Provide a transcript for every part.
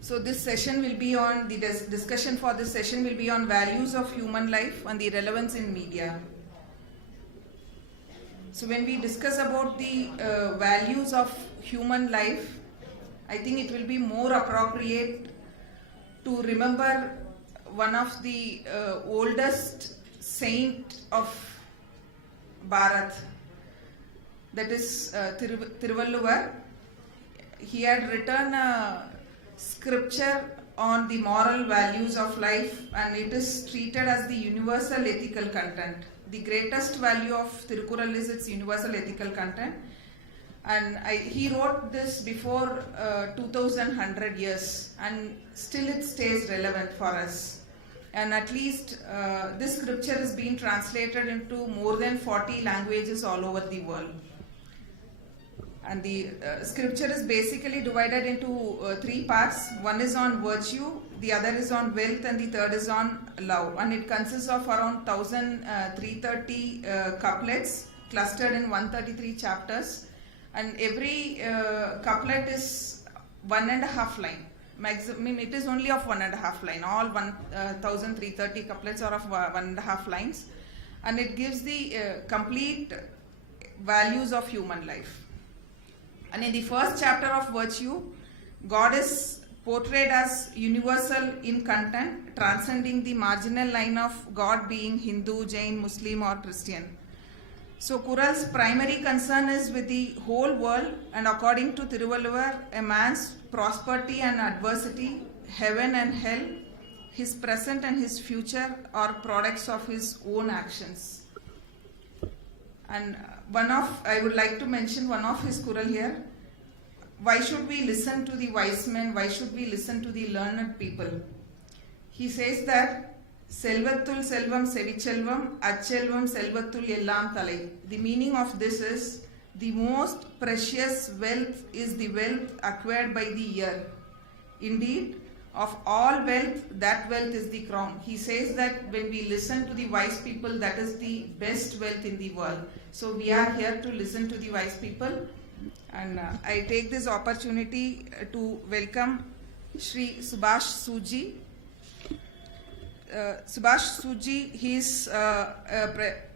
So this session will be on, the discussion for this session will be on values of human life and the relevance in media. So when we discuss about the values of human life, I think it will be more appropriate to remember one of the oldest saint of Bharat, that is Tiruvalluvar. He had written a scripture on the moral values of life, and it is treated as the universal ethical content. The greatest value of Tirukkural is its universal ethical content, and he wrote this before 2100 years, and still it stays relevant for us. And at least this scripture is being translated into more than 40 languages all over the world. And the scripture is basically divided into three parts. One is on virtue, the other is on wealth, and the third is on love. And it consists of around 1330 couplets clustered in 133 chapters. And every couplet is 1.5 line. Maximum, it is only of 1.5 line. All 1330 couplets are of 1.5 lines. And it gives the complete values of human life. And in the first chapter of virtue, God is portrayed as universal in content, transcending the marginal line of God being Hindu, Jain, Muslim or Christian. So Kural's primary concern is with the whole world, and according to Tiruvalluvar, a man's prosperity and adversity, heaven and hell, his present and his future are products of his own actions. And I would like to mention one of his Kural here. Why should we listen to the wise men? Why should we listen to the learned people? He says that Selvathul Selvam Sevichelvam, Achelvam Selvathul Ellam Thalai. The meaning of this is the most precious wealth is the wealth acquired by the ear. Indeed, of all wealth, that wealth is the crown. He says that when we listen to the wise people, that is the best wealth in the world. So we are here to listen to the wise people. And I take this opportunity to welcome Shri Subhash Suji. Subhash Suji, he is a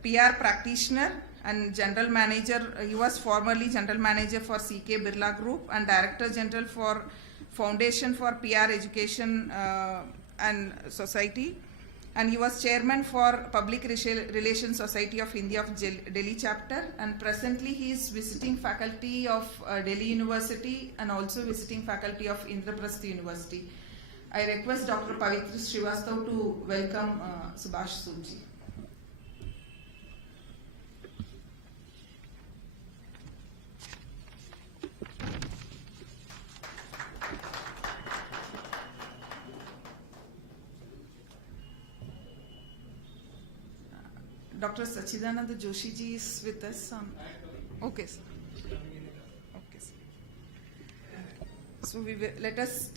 PR practitioner and general manager. He was formerly general manager for CK Birla Group and director general for Foundation for PR Education and Society, and he was chairman for Public Relations Society of India of Delhi chapter, and presently he is visiting faculty of Delhi University and also visiting faculty of Indraprastha University. I request Dr. Pavitra Srivastav to welcome Subhash Suji. Dr. Sachidananda Joshi ji is with us. Okay, sir. Okay, sir. So let us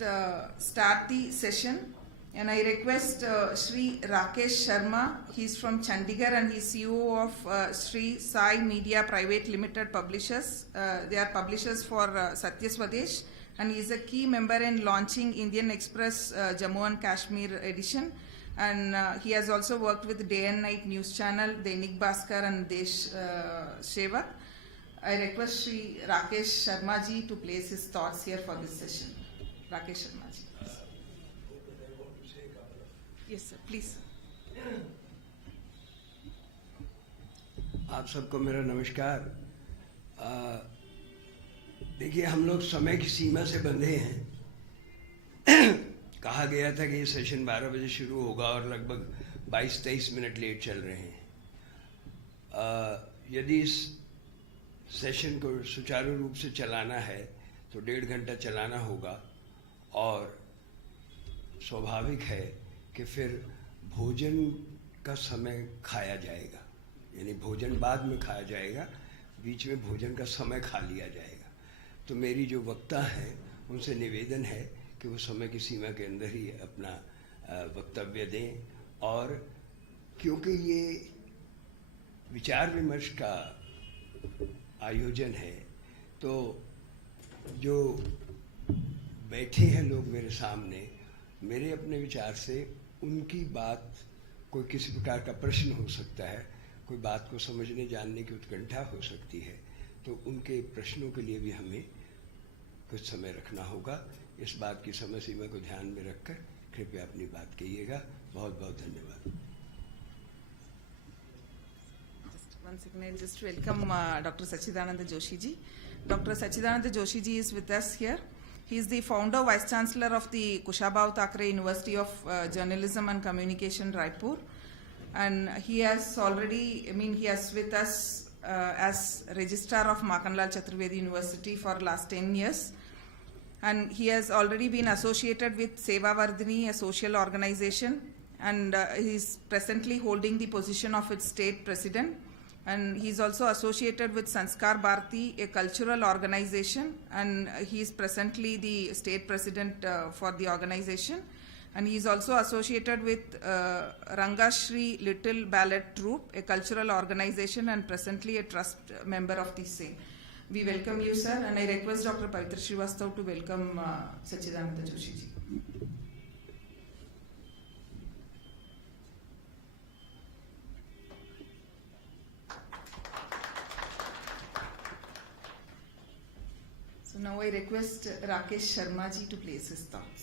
start the session, and I request Shri Rakesh Sharma. He is from Chandigarh and he is CEO of Shri Sai Media Private Limited Publishers. They are publishers for Satya Swadesh, and he is a key member in launching Indian Express Jammu and Kashmir edition. And he has also worked with Day and Night News Channel, Dainik Bhaskar and Desh Sevak. I request Shri Rakesh Sharma ji to place his thoughts here for this session. Rakesh Sharma ji. Yes, sir, please. आप सबको मेरा नमस्कार। देखिए, हम लोग समय की सीमा से बंधे हैं। कहा गया था कि ये सेशन 12 बजे शुरू होगा और लगभग 22-23 मिनट लेट चल रहे हैं। यदि इस सेशन को सुचारू रूप से चलाना है तो 1.5 घंटा चलाना होगा, और स्वाभाविक है कि फिर भोजन का समय खाया जाएगा, यानी भोजन बाद में खाया जाएगा, बीच में भोजन का समय खा लिया जाएगा। तो मेरी जो वक्ता हैं उनसे निवेदन है कि वो समय की सीमा के अंदर ही अपना वक्तव्य दें, और क्योंकि ये विचार विमर्श का आयोजन है तो जो बैठे हैं लोग मेरे सामने, मेरे अपने विचार से उनकी बात, कोई किसी प्रकार का प्रश्न हो सकता है, कोई बात को समझने जानने की उत्कंठा हो सकती है, तो उनके प्रश्नों के लिए भी हमें कुछ समय रखना होगा। इस बात की समय सीमा को ध्यान में रखकर कृपया अपनी बात कहिएगा। बहुत बहुत धन्यवाद। Once again, I'll just welcome Dr. Sachidananda Joshi ji. Dr. Sachidananda Joshi ji is with us here. He is the founder, Vice Chancellor of the Kushabao Thakre University of Journalism and Communication, Raipur. And he has already, he has with us as Registrar of Makanlal Chaturvedi University for last 10 years. And he has already been associated with Seva Vardhini, a social organization. And he is presently holding the position of its state president. And he is also associated with Sanskar Bharati, a cultural organization, and he is presently the state president for the organization. And he is also associated with Rangashri Little Ballet Troupe, a cultural organization, and presently a trust member of the same. We welcome you, sir, and I request Dr. Pavitra Srivastav to welcome Sachidananda Joshi ji. So now I request Rakesh Sharma ji to place his thoughts.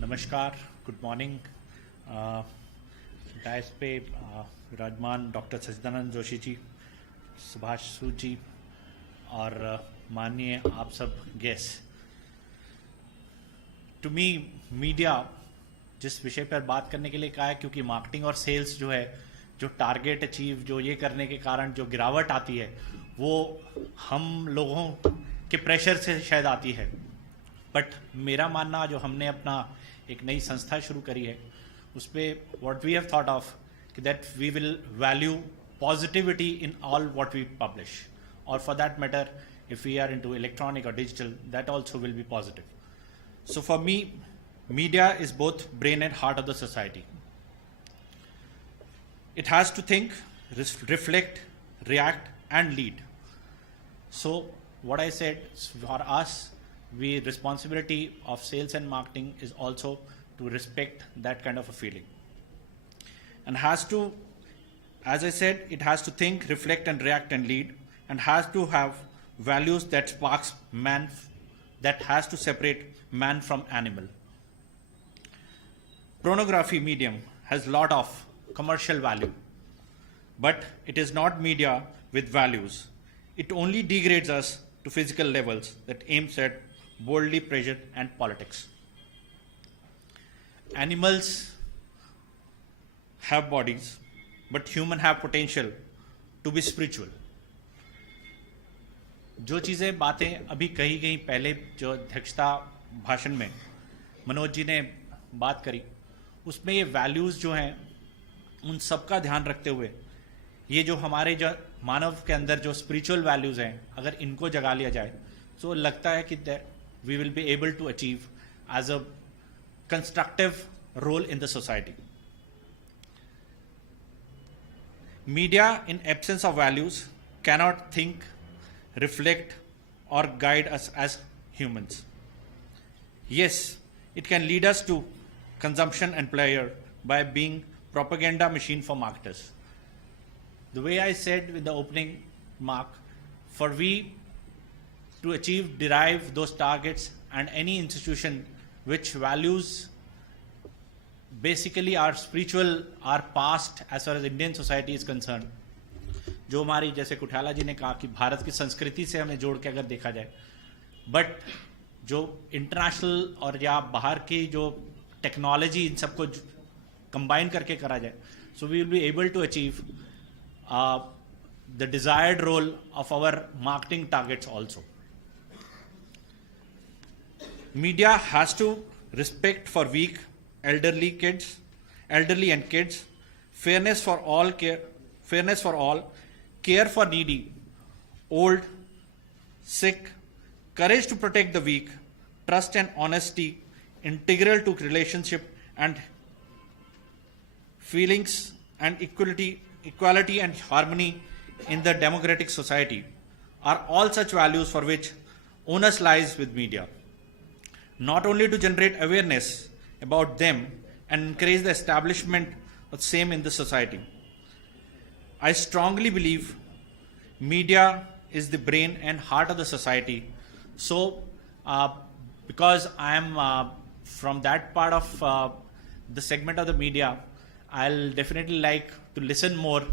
नमस्कार, good morning. DISE पे विराजमान doctor सच्चिदानंद जोशी जी, सुभाष सूद जी और माननीय आप सब guest. To me media जिस विषय पर बात करने के लिए कहा है, क्योंकि मार्केटिंग और सेल्स जो है, जो टारगेट अचीव जो ये करने के कारण जो गिरावट आती है वो हम लोगों के प्रेशर से शायद आती है। बट मेरा मानना, जो हमने अपना एक नई संस्था शुरू करी है, उस पर what we have thought of that we will value positivity in all what we publish, और for that matter if we are into electronic और digital, that also will be positive. So for me, media is both brain and heart of the society. It has to think, reflect, react, and lead. So what I said, for us, responsibility of sales and marketing is also to respect that kind of a feeling. And has to, as I said, it has to think, reflect, and react and lead, and has to have values that sparks man, that has to separate man from animal. Pornography medium has lot of commercial value, but it is not media with values. It only degrades us to physical levels that aims at boldly pressure and politics. Animals have bodies, but humans have potential to be spiritual. जो चीज़ें बातें अभी कही गई पहले, जो अध्यक्षता भाषण में मनोज जी ने बात करी, उसमें ये वैल्यूज़ जो हैं उन सब का ध्यान रखते हुए, ये जो हमारे जो मानव के अंदर जो स्पिरिचुअल वैल्यूज़ हैं, अगर इनको जगा लिया जाए तो लगता है कि we will be able to achieve as a constructive role in the society. Media in absence of values cannot think, reflect, or guide us as humans. Yes, it can lead us to consumption and pleasure by being propaganda machine for marketers. The way I said with the opening mark, for we to achieve, derive those targets, and any institution which values basically our spiritual, our past as far as Indian society is concerned, जो हमारी, जैसे कुठाला जी ने कहा कि भारत की संस्कृति से हमें जोड़ के अगर देखा जाए, बट जो इंटरनेशनल और या बाहर की जो टेक्नोलॉजी, इन सबको कंबाइन करके करा जाए, so we will be able to achieve the desired role of our marketing targets also. Media has to respect for weak, elderly and kids, fairness for all, care for needy, old, sick, courage to protect the weak, trust and honesty integral to relationship, and feelings and equality equality and harmony in the democratic society are all such values for which onus lies with media, not only to generate awareness about them and encourage the establishment of same in the society. I strongly believe media is the brain and heart of the society. So, because I am from that part of the segment of the media, I'll definitely like to listen more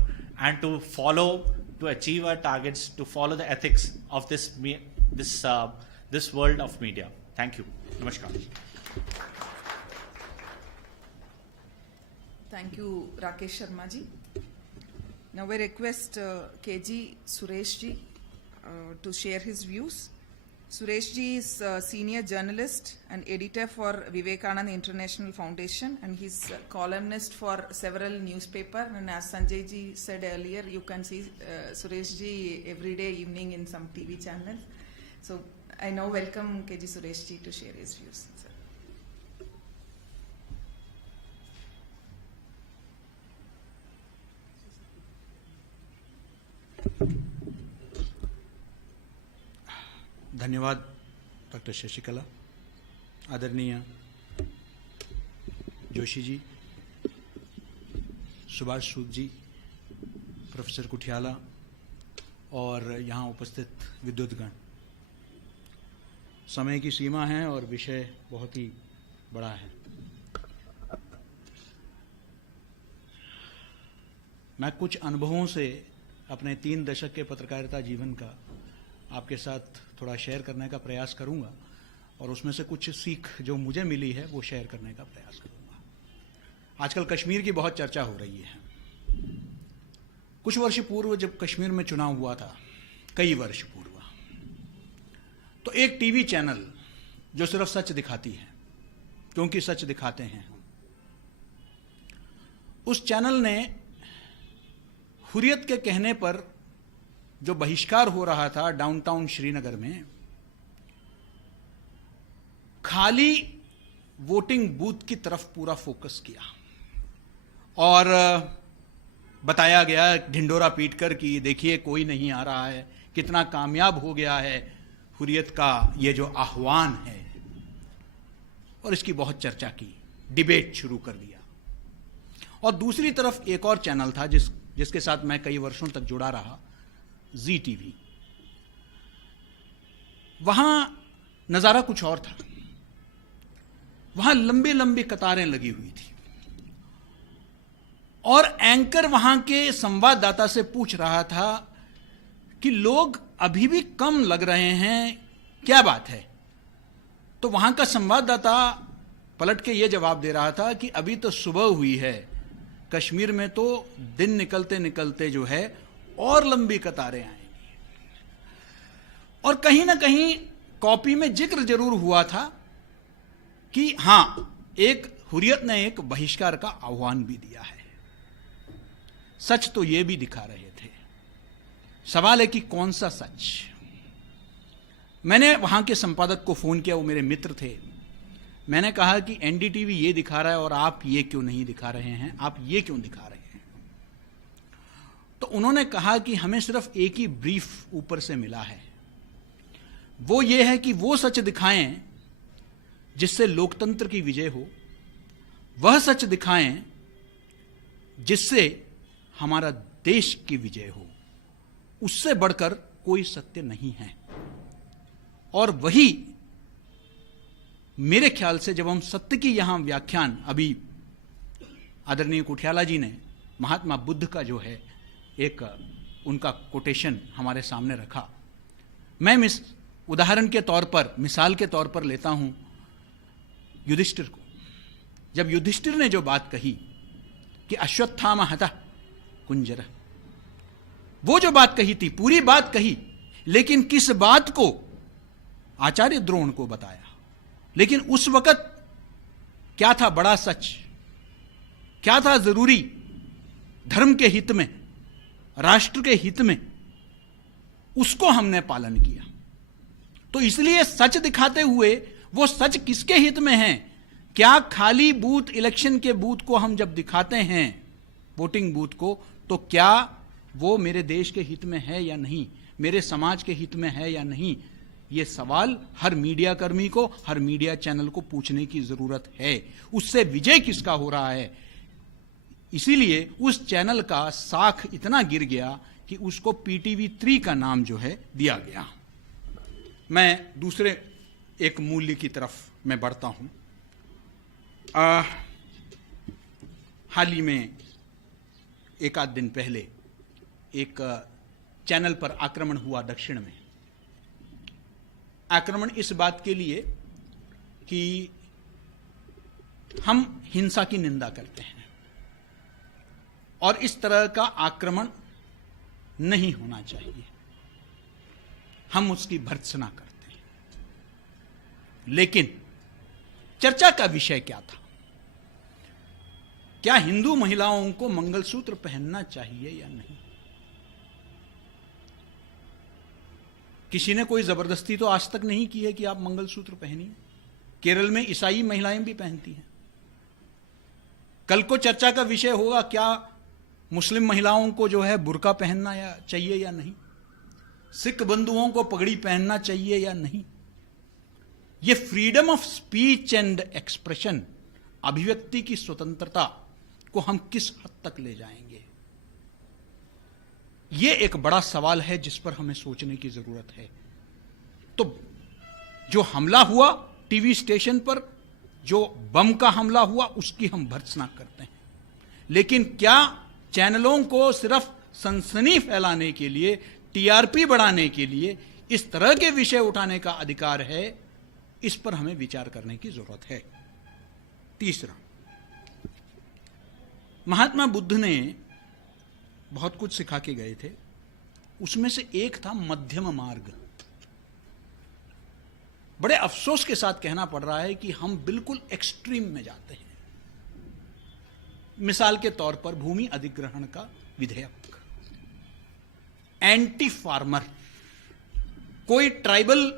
and to follow, to achieve our targets, to follow the ethics of this world of media. Thank you. Namaskar. Thank you, Rakesh Sharma ji. Now we request KG Suresh ji to share his views. Suresh ji is a senior journalist and editor for Vivekananda International Foundation, and he's a columnist for several newspapers. And as Sanjay ji said earlier, you can see Suresh ji every day evening in some TV channel. So I now welcome KG Suresh ji to share his views. Sir. धन्यवाद doctor Sasikala, आदरणीय जोशी जी, सुभाष सूद जी, professor Kuthiala और यहाँ उपस्थित विद्वद्गण। समय की सीमा है और विषय बहुत ही बड़ा है। मैं कुछ अनुभवों से अपने 3 दशक के पत्रकारिता जीवन का आपके साथ थोड़ा शेयर करने का प्रयास करूंगा और उसमें से कुछ सीख जो मुझे मिली है वो शेयर करने का प्रयास करूंगा। आजकल कश्मीर की बहुत चर्चा हो रही है। कुछ वर्ष पूर्व जब कश्मीर में चुनाव हुआ था, कई वर्ष पूर्व, तो एक टीवी चैनल जो सिर्फ सच दिखाती है, क्योंकि सच दिखाते हैं, उस चैनल ने हुर्रियत के कहने पर जो बहिष्कार हो रहा था डाउनटाउन श्रीनगर में, खाली वोटिंग बूथ की तरफ पूरा फोकस किया और बताया गया ढिंडोरा पीटकर कि देखिए कोई नहीं आ रहा है, कितना कामयाब हो गया है हुर्रियत का ये जो आह्वान है, और इसकी बहुत चर्चा की, डिबेट शुरू कर दिया। और दूसरी तरफ एक और चैनल था जिसके साथ मैं कई वर्षों तक जुड़ा रहा, जी टीवी। वहां नजारा कुछ और था। वहां लंबी लंबी कतारें लगी हुई थी और एंकर वहां के संवाददाता से पूछ रहा था कि लोग अभी भी कम लग रहे हैं, क्या बात है? तो वहां का संवाददाता पलट के यह जवाब दे रहा था कि अभी तो सुबह हुई है, कश्मीर में तो दिन निकलते निकलते जो है और लंबी कतारें आएंगी। और कहीं ना कहीं कॉपी में जिक्र जरूर हुआ था कि हां, एक हुर्रियत ने एक बहिष्कार का आह्वान भी दिया है। सच तो ये भी दिखा रहे थे। सवाल है कि कौन सा सच? मैंने वहां के संपादक को फोन किया, वो मेरे मित्र थे। मैंने कहा कि एनडीटीवी ये दिखा रहा है और आप ये क्यों नहीं दिखा रहे हैं, आप ये क्यों दिखा रहे हैं? तो उन्होंने कहा कि हमें सिर्फ एक ही ब्रीफ ऊपर से मिला है, वो ये है कि वो सच दिखाएं जिससे लोकतंत्र की विजय हो, वह सच दिखाएं जिससे हमारा देश की विजय हो। उससे बढ़कर कोई सत्य नहीं है। और वही मेरे ख्याल से जब हम सत्य की यहां व्याख्यान, अभी आदरणीय कुठियाला जी ने महात्मा बुद्ध का जो है एक उनका कोटेशन हमारे सामने रखा, मैं उदाहरण के तौर पर, मिसाल के तौर पर लेता हूं युधिष्ठिर को। जब युधिष्ठिर ने जो बात कही कि अश्वत्थामा हतः कुंजरः, वो जो बात कही थी, पूरी बात कही, लेकिन किस बात को? आचार्य द्रोण को बताया। लेकिन उस वक्त क्या था बड़ा सच, क्या था जरूरी? धर्म के हित में, राष्ट्र के हित में, उसको हमने पालन किया। तो इसलिए सच दिखाते हुए वो सच किसके हित में है? क्या खाली बूथ, इलेक्शन के बूथ को हम जब दिखाते हैं, वोटिंग बूथ को, तो क्या वो मेरे देश के हित में है या नहीं, मेरे समाज के हित में है या नहीं, ये सवाल हर मीडिया कर्मी को, हर मीडिया चैनल को पूछने की जरूरत है। उससे विजय किसका हो रहा है? इसीलिए उस चैनल का साख इतना गिर गया कि उसको PTV 3 का नाम जो है दिया गया। मैं दूसरे एक मूल्य की तरफ मैं बढ़ता हूं। हाल ही में एक आध दिन पहले एक चैनल पर आक्रमण हुआ दक्षिण में। आक्रमण इस बात के लिए कि हम हिंसा की निंदा करते हैं और इस तरह का आक्रमण नहीं होना चाहिए, हम उसकी भर्त्सना करते हैं। लेकिन चर्चा का विषय क्या था? क्या हिंदू महिलाओं को मंगलसूत्र पहनना चाहिए या नहीं? किसी ने कोई जबरदस्ती तो आज तक नहीं की है कि आप मंगलसूत्र पहनिए। केरल में ईसाई महिलाएं भी पहनती हैं। कल को चर्चा का विषय होगा क्या मुस्लिम महिलाओं को जो है बुर्का पहनना चाहिए या नहीं, सिख बंधुओं को पगड़ी पहनना चाहिए या नहीं। यह freedom of speech and expression, अभिव्यक्ति की स्वतंत्रता को हम किस हद तक ले जाएंगे, यह एक बड़ा सवाल है जिस पर हमें सोचने की जरूरत है। तो जो हमला हुआ टीवी स्टेशन पर, जो बम का हमला हुआ, उसकी हम भर्त्सना करते हैं। लेकिन क्या चैनलों को सिर्फ सनसनी फैलाने के लिए, टीआरपी बढ़ाने के लिए इस तरह के विषय उठाने का अधिकार है? इस पर हमें विचार करने की जरूरत है। तीसरा, महात्मा बुद्ध ने बहुत कुछ सिखा के गए थे, उसमें से एक था मध्यम मार्ग। बड़े अफसोस के साथ कहना पड़ रहा है कि हम बिल्कुल एक्सट्रीम में जाते हैं। मिसाल के तौर पर भूमि अधिग्रहण का विधेयक, एंटी फार्मर, कोई ट्राइबल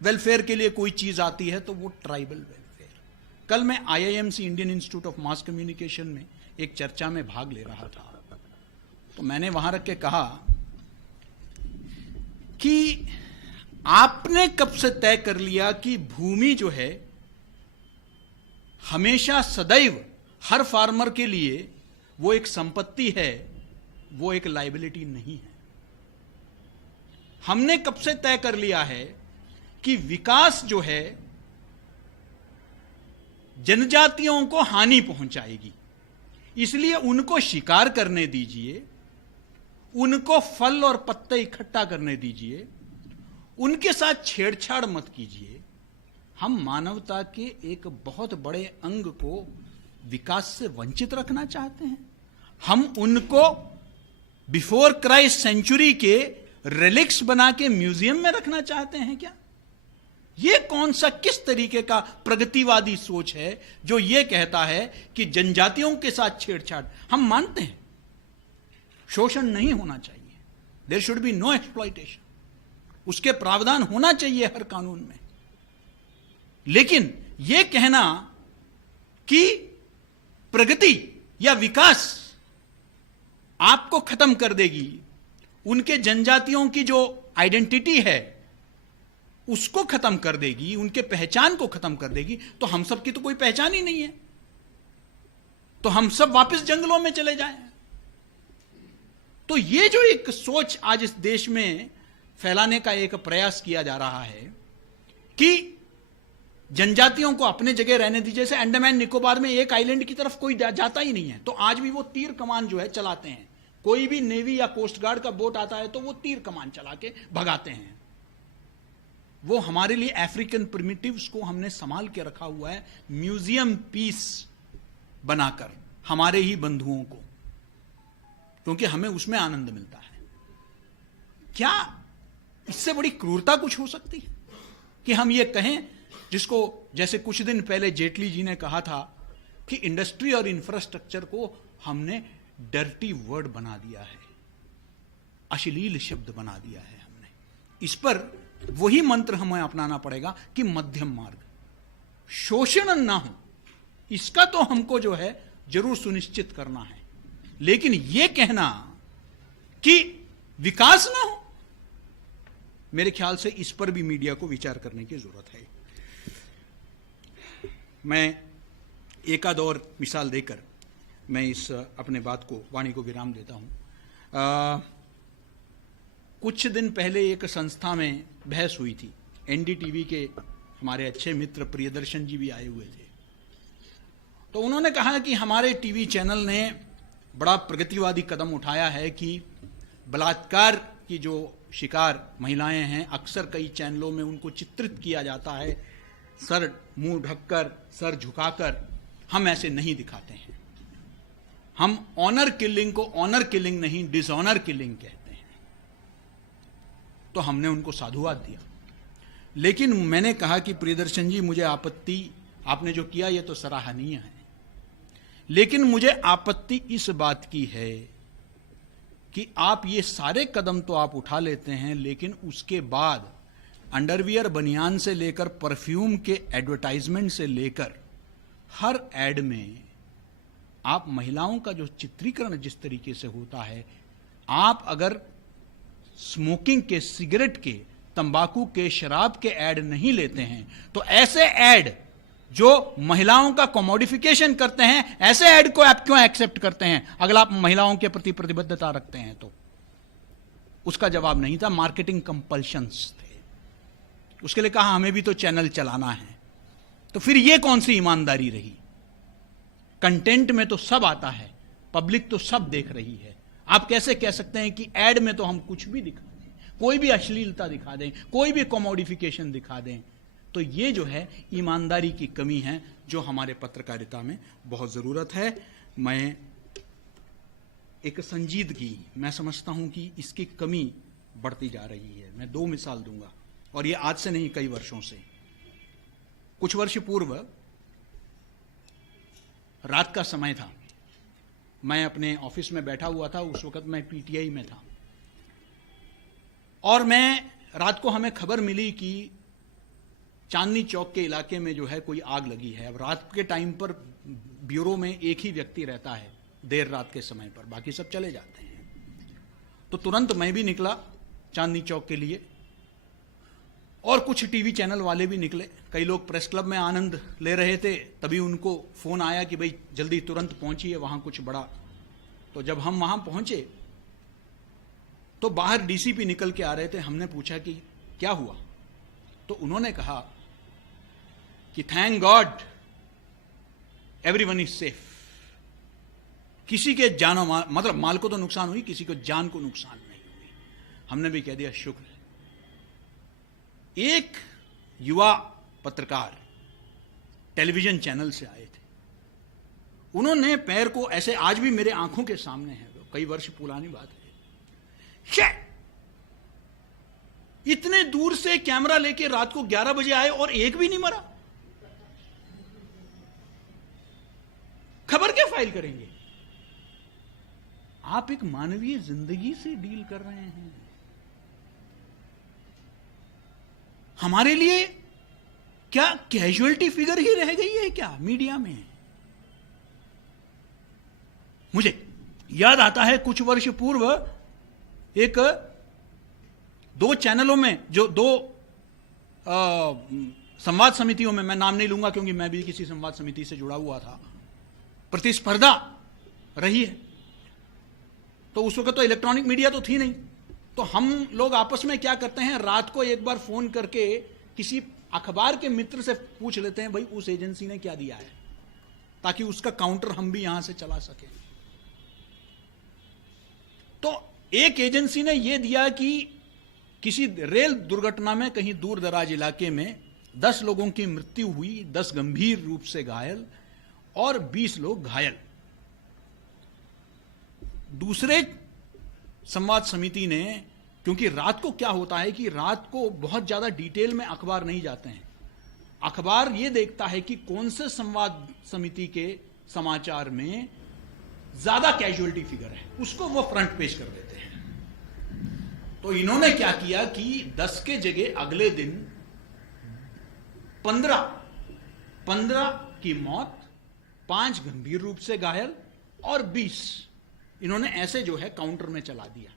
वेलफेयर के लिए कोई चीज आती है तो वो ट्राइबल वेलफेयर। कल मैं IIMC Indian institute of mass communication में एक चर्चा में भाग ले रहा था, तो मैंने वहां रख के कहा कि आपने कब से तय कर लिया कि भूमि जो है हमेशा सदैव हर फार्मर के लिए वो एक संपत्ति है, वो एक लायबिलिटी नहीं है। हमने कब से तय कर लिया है कि विकास जो है जनजातियों को हानि पहुंचाएगी, इसलिए उनको शिकार करने दीजिए, उनको फल और पत्ते इकट्ठा करने दीजिए, उनके साथ छेड़छाड़ मत कीजिए। हम मानवता के एक बहुत बड़े अंग को विकास से वंचित रखना चाहते हैं। हम उनको बिफोर क्राइस्ट सेंचुरी के रिलिक्स बना के म्यूजियम में रखना चाहते हैं क्या? यह कौन सा, किस तरीके का प्रगतिवादी सोच है जो यह कहता है कि जनजातियों के साथ छेड़छाड़? हम मानते हैं शोषण नहीं होना चाहिए, there should be no exploitation, उसके प्रावधान होना चाहिए हर कानून में। लेकिन यह कहना कि प्रगति या विकास आपको खत्म कर देगी, उनके जनजातियों की जो आइडेंटिटी है उसको खत्म कर देगी, उनके पहचान को खत्म कर देगी, तो हम सब की तो कोई पहचान ही नहीं है, तो हम सब वापस जंगलों में चले जाएं। तो ये जो एक सोच आज इस देश में फैलाने का एक प्रयास किया जा रहा है कि जनजातियों को अपने जगह रहने दीजिए, जैसे अंडमान निकोबार में एक आइलैंड की तरफ कोई जाता ही नहीं है, तो आज भी वो तीर कमान जो है चलाते हैं। कोई भी नेवी या कोस्ट गार्ड का बोट आता है तो वो तीर कमान चला के भगाते हैं। वो हमारे लिए अफ्रीकन प्रिमिटिव्स को हमने संभाल के रखा हुआ है, म्यूजियम पीस बनाकर हमारे ही बंधुओं को, क्योंकि हमें उसमें आनंद मिलता है। क्या इससे बड़ी क्रूरता कुछ हो सकती है कि हम ये कहें, जिसको जैसे कुछ दिन पहले जेटली जी ने कहा था कि इंडस्ट्री और इंफ्रास्ट्रक्चर को हमने डर्टी वर्ड बना दिया है, अश्लील शब्द बना दिया है हमने। इस पर वही मंत्र हमें अपनाना पड़ेगा कि मध्यम मार्ग, शोषण ना हो, इसका तो हमको जो है जरूर सुनिश्चित करना है। लेकिन यह कहना कि विकास ना हो। मेरे ख्याल से इस पर भी मीडिया को विचार करने की जरूरत है। मैं एकाध और मिसाल देकर मैं इस अपने बात को, वाणी को विराम देता हूं। कुछ दिन पहले एक संस्था में बहस हुई थी। एनडीटीवी के हमारे अच्छे मित्र प्रियदर्शन जी भी आए हुए थे। तो उन्होंने कहा कि हमारे टीवी चैनल ने बड़ा प्रगतिवादी कदम उठाया है कि बलात्कार की जो शिकार महिलाएं हैं, अक्सर कई चैनलों में उनको चित्रित किया जाता है सर मुंह ढककर, सर झुकाकर। हम ऐसे नहीं दिखाते हैं। हम ऑनर किलिंग को ऑनर किलिंग नहीं, डिसऑनर किलिंग कहते हैं। तो हमने उनको साधुवाद दिया। लेकिन मैंने कहा कि प्रियदर्शन जी, मुझे आपत्ति, आपने जो किया यह तो सराहनीय है, लेकिन मुझे आपत्ति इस बात की है कि आप ये सारे कदम तो आप उठा लेते हैं, लेकिन उसके बाद अंडरवियर बनियान से लेकर परफ्यूम के एडवर्टाइजमेंट से लेकर हर एड में आप महिलाओं का जो चित्रीकरण जिस तरीके से होता है, आप अगर स्मोकिंग के, सिगरेट के, तंबाकू के, शराब के ऐड नहीं लेते हैं, तो ऐसे ऐड जो महिलाओं का कमोडिफिकेशन करते हैं, ऐसे ऐड को आप क्यों एक्सेप्ट करते हैं? अगर आप महिलाओं के प्रति प्रतिबद्धता रखते हैं तो। उसका जवाब नहीं था, मार्केटिंग कंपल्शंस थे। उसके लिए कहा हमें भी तो चैनल चलाना है। तो फिर यह कौन सी ईमानदारी रही? कंटेंट में तो सब आता है, पब्लिक तो सब देख रही है। आप कैसे कह सकते हैं कि एड में तो हम कुछ भी दिखा दें, कोई भी अश्लीलता दिखा दें, कोई भी कमोडिफिकेशन दिखा दें? तो ये जो है ईमानदारी की कमी है, जो हमारे पत्रकारिता में बहुत जरूरत है। मैं एक संजीदगी, मैं समझता हूं कि इसकी कमी बढ़ती जा रही है। मैं 2 मिसाल दूंगा, और ये आज से नहीं, कई वर्षों से। कुछ वर्ष पूर्व रात का समय था, मैं अपने ऑफिस में बैठा हुआ था। उस वक्त मैं पीटीआई में था, और मैं रात को हमें खबर मिली कि चांदनी चौक के इलाके में जो है कोई आग लगी है। अब रात के टाइम पर ब्यूरो में एक ही व्यक्ति रहता है देर रात के समय पर, बाकी सब चले जाते हैं। तो तुरंत मैं भी निकला चांदनी चौक के लिए, और कुछ टीवी चैनल वाले भी निकले। कई लोग प्रेस क्लब में आनंद ले रहे थे, तभी उनको फोन आया कि भाई जल्दी तुरंत पहुंचिए, वहां कुछ बड़ा। तो जब हम वहां पहुंचे तो बाहर डीसीपी निकल के आ रहे थे। हमने पूछा कि क्या हुआ? तो उन्होंने कहा कि thank God everyone is safe. किसी के जान, मतलब माल को तो नुकसान हुई, किसी को जान को नुकसान नहीं हुई। हमने भी कह दिया शुक्र है। एक युवा पत्रकार टेलीविजन चैनल से आए थे, उन्होंने पैर को ऐसे, आज भी मेरे आंखों के सामने है, कई वर्ष पुरानी बात है, इतने दूर से कैमरा लेके रात को 11 बजे आए और एक भी नहीं मरा। खबर क्या फाइल करेंगे? आप एक मानवीय जिंदगी से डील कर रहे हैं। हमारे लिए क्या कैजुअलिटी फिगर ही रह गई है क्या मीडिया में? मुझे याद आता है कुछ वर्ष पूर्व एक 2 चैनलों में, जो 2 संवाद समितियों में, मैं नाम नहीं लूंगा क्योंकि मैं भी किसी संवाद समिति से जुड़ा हुआ था, प्रतिस्पर्धा रही है। तो उस वक्त तो इलेक्ट्रॉनिक मीडिया तो थी नहीं। तो हम लोग आपस में क्या करते हैं, रात को एक बार फोन करके किसी अखबार के मित्र से पूछ लेते हैं भाई उस एजेंसी ने क्या दिया है, ताकि उसका काउंटर हम भी यहां से चला सके। तो एक एजेंसी ने यह दिया कि किसी रेल दुर्घटना में कहीं दूर दराज इलाके में 10 लोगों की मृत्यु हुई, 10 गंभीर रूप से घायल और 20 लोग घायल। दूसरे संवाद समिति ने, क्योंकि रात को क्या होता है कि रात को बहुत ज्यादा डिटेल में अखबार नहीं जाते हैं। अखबार यह देखता है कि कौन से संवाद समिति के समाचार में ज्यादा कैजुअलिटी फिगर है, उसको वो फ्रंट पेज कर देते हैं। तो इन्होंने क्या किया कि 10 के जगह अगले दिन 15 की मौत, 5 गंभीर रूप से घायल और 20 इन्होंने ऐसे जो है काउंटर में चला दिया।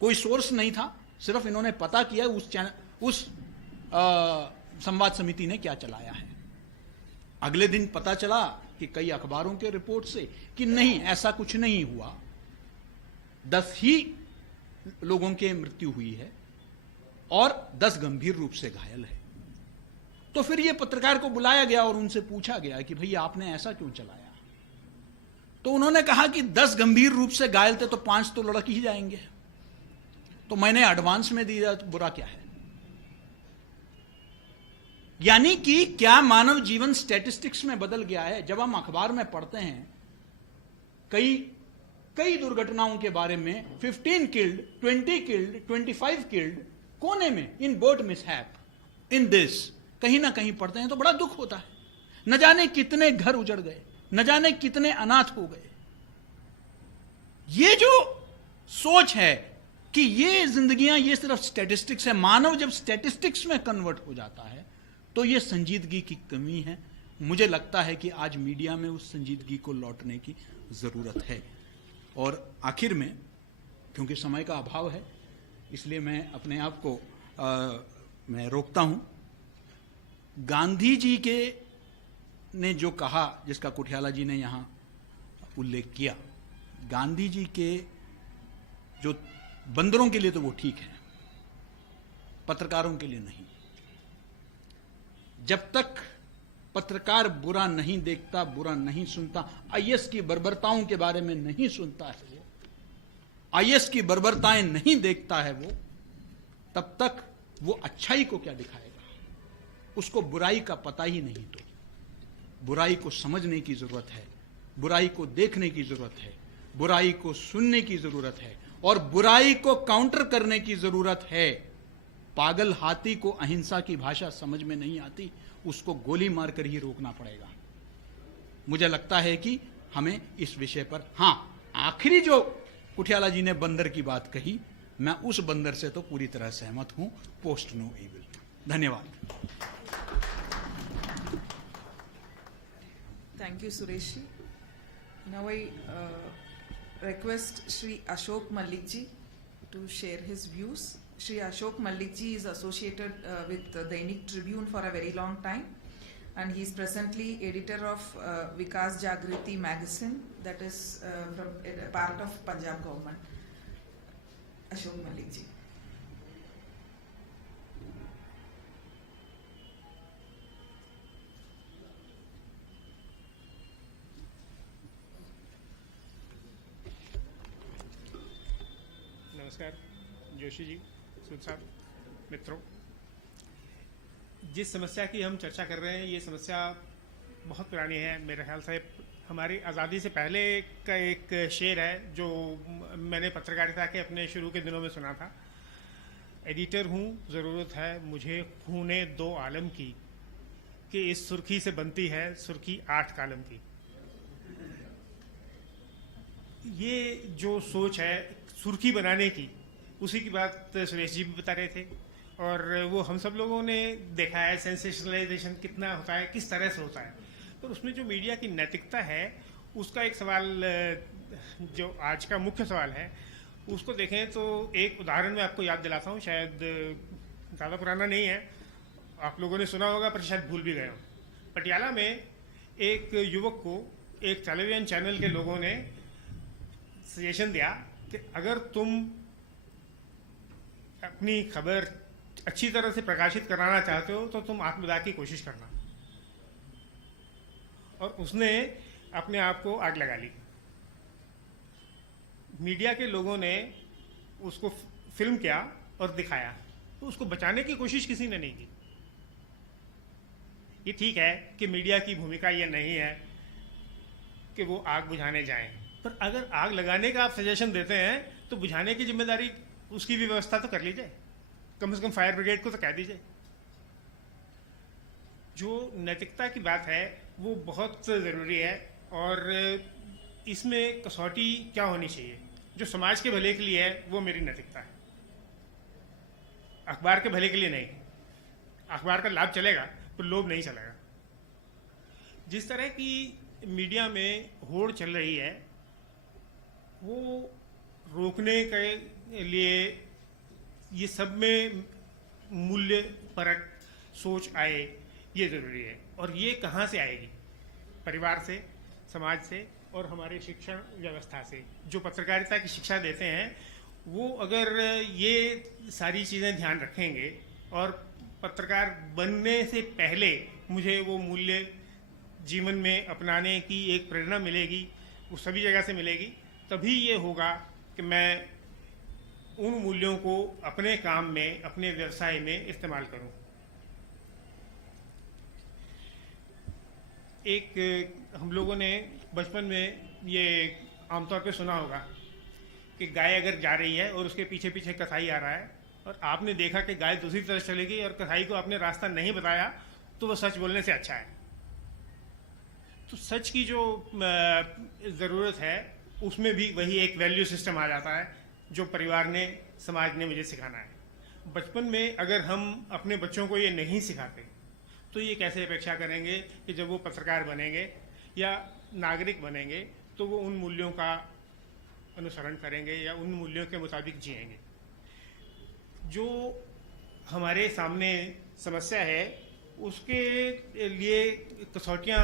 कोई सोर्स नहीं था, सिर्फ इन्होंने पता किया उस संवाद समिति ने क्या चलाया है। अगले दिन पता चला कि कई अखबारों के रिपोर्ट से कि नहीं, ऐसा कुछ नहीं हुआ, 10 ही लोगों की मृत्यु हुई है और 10 गंभीर रूप से घायल है। तो फिर यह पत्रकार को बुलाया गया और उनसे पूछा गया कि भैया आपने ऐसा क्यों चलाया। तो उन्होंने कहा कि 10 गंभीर रूप से घायल थे तो 5 तो लड़क ही जाएंगे, तो मैंने एडवांस में दिया, तो बुरा क्या है। यानी कि क्या मानव जीवन स्टैटिस्टिक्स में बदल गया है। जब हम अखबार में पढ़ते हैं कई दुर्घटनाओं के बारे में, 15 किल्ड, 20 किल्ड, 25 किल्ड, कोने में इन बोट मिसहैप इन दिस, कहीं ना कहीं पढ़ते हैं तो बड़ा दुख होता है। न जाने कितने घर उजड़ गए, न जाने कितने अनाथ हो गए। ये जो सोच है कि ये जिंदगियां ये सिर्फ स्टैटिस्टिक्स है, मानव जब स्टैटिस्टिक्स में कन्वर्ट हो जाता है तो ये संजीदगी की कमी है। मुझे लगता है कि आज मीडिया में उस संजीदगी को लौटने की जरूरत है। और आखिर में, क्योंकि समय का अभाव है, इसलिए मैं अपने आप को मैं रोकता हूं। गांधी जी के ने जो कहा, जिसका कुठियाला जी ने यहां उल्लेख किया, गांधी जी के जो बंदरों के लिए तो वो ठीक है, पत्रकारों के लिए नहीं। जब तक पत्रकार बुरा नहीं देखता, बुरा नहीं सुनता, आईएएस की बर्बरताओं के बारे में नहीं सुनता है वो, आईएएस की बर्बरताएं नहीं देखता है वो, तब तक वो अच्छाई को क्या दिखाएगा। उसको बुराई का पता ही नहीं। तो बुराई को समझने की जरूरत है, बुराई को देखने की जरूरत है, बुराई को सुनने की जरूरत है और बुराई को काउंटर करने की जरूरत है। पागल हाथी को अहिंसा की भाषा समझ में नहीं आती, उसको गोली मारकर ही रोकना पड़ेगा। मुझे लगता है कि हमें इस विषय पर, हां, आखिरी जो कुठियाला जी ने बंदर की बात कही, मैं उस बंदर से तो पूरी तरह सहमत हूं, पोस्ट नो इविल। धन्यवाद। Thank you, Suresh. Now I request Shri Ashok Malik ji to share his views. Shri Ashok Malik ji is associated with Dainik Tribune for a very long time, and he is presently editor of Vikas Jagriti magazine, that is from part of Punjab government. Ashok Malik ji. नमस्कार जोशी जी, सूद साहब, मित्रों। जिस समस्या की हम चर्चा कर रहे हैं, ये समस्या बहुत पुरानी है। मेरे ख्याल से हमारी आज़ादी से पहले का एक शेर है जो मैंने पत्रकारिता के अपने शुरू के दिनों में सुना था। एडिटर हूँ, ज़रूरत है मुझे खूने 2 आलम की, कि इस सुर्खी से बनती है सुर्खी 8 कालम की। ये जो सोच है सुर्खी बनाने की, उसी की बात सुरेश जी भी बता रहे थे और वो हम सब लोगों ने देखा है। सेंसेशनलाइजेशन कितना होता है, किस तरह से होता है। तो उसमें जो मीडिया की नैतिकता है, उसका एक सवाल जो आज का मुख्य सवाल है, उसको देखें तो एक उदाहरण मैं आपको याद दिलाता हूँ। शायद ज़्यादा पुराना नहीं है, आप लोगों ने सुना होगा पर शायद भूल भी गए हो। पटियाला में एक युवक को एक टेलीविजन चैनल के लोगों ने सजेशन दिया कि अगर तुम अपनी खबर अच्छी तरह से प्रकाशित कराना चाहते हो तो तुम आत्मदाह की कोशिश करना। और उसने अपने आप को आग लगा ली। मीडिया के लोगों ने उसको फिल्म किया और दिखाया, तो उसको बचाने की कोशिश किसी ने नहीं की। ये ठीक है कि मीडिया की भूमिका ये नहीं है कि वो आग बुझाने जाएं, पर अगर आग लगाने का आप सजेशन देते हैं तो बुझाने की जिम्मेदारी उसकी भी व्यवस्था तो कर लीजिए। कम से कम फायर ब्रिगेड को तो कह दीजिए। जो नैतिकता की बात है वो बहुत ज़रूरी है और इसमें कसौटी क्या होनी चाहिए। जो समाज के भले के लिए है वो मेरी नैतिकता है, अखबार के भले के लिए नहीं। अखबार का लाभ चलेगा पर लोभ नहीं चलेगा। जिस तरह की मीडिया में होड़ चल रही है वो रोकने के लिए ये सब में मूल्य परक सोच आए, ये ज़रूरी है। और ये कहाँ से आएगी? परिवार से, समाज से और हमारे शिक्षण व्यवस्था से। जो पत्रकारिता की शिक्षा देते हैं वो अगर ये सारी चीज़ें ध्यान रखेंगे और पत्रकार बनने से पहले मुझे वो मूल्य जीवन में अपनाने की एक प्रेरणा मिलेगी, वो सभी जगह से मिलेगी, तभी ये होगा कि मैं उन मूल्यों को अपने काम में, अपने व्यवसाय में इस्तेमाल करूं। एक हम लोगों ने बचपन में ये आमतौर पे सुना होगा कि गाय अगर जा रही है और उसके पीछे पीछे कसाई आ रहा है और आपने देखा कि गाय दूसरी तरफ चलेगी और कसाई को आपने रास्ता नहीं बताया, तो वो सच बोलने से अच्छा है। तो सच की जो ज़रूरत है उसमें भी वही एक वैल्यू सिस्टम आ जाता है जो परिवार ने, समाज ने मुझे सिखाना है। बचपन में अगर हम अपने बच्चों को ये नहीं सिखाते तो ये कैसे अपेक्षा करेंगे कि जब वो पत्रकार बनेंगे या नागरिक बनेंगे तो वो उन मूल्यों का अनुसरण करेंगे या उन मूल्यों के मुताबिक जिएंगे। जो हमारे सामने समस्या है उसके लिए कसौटियाँ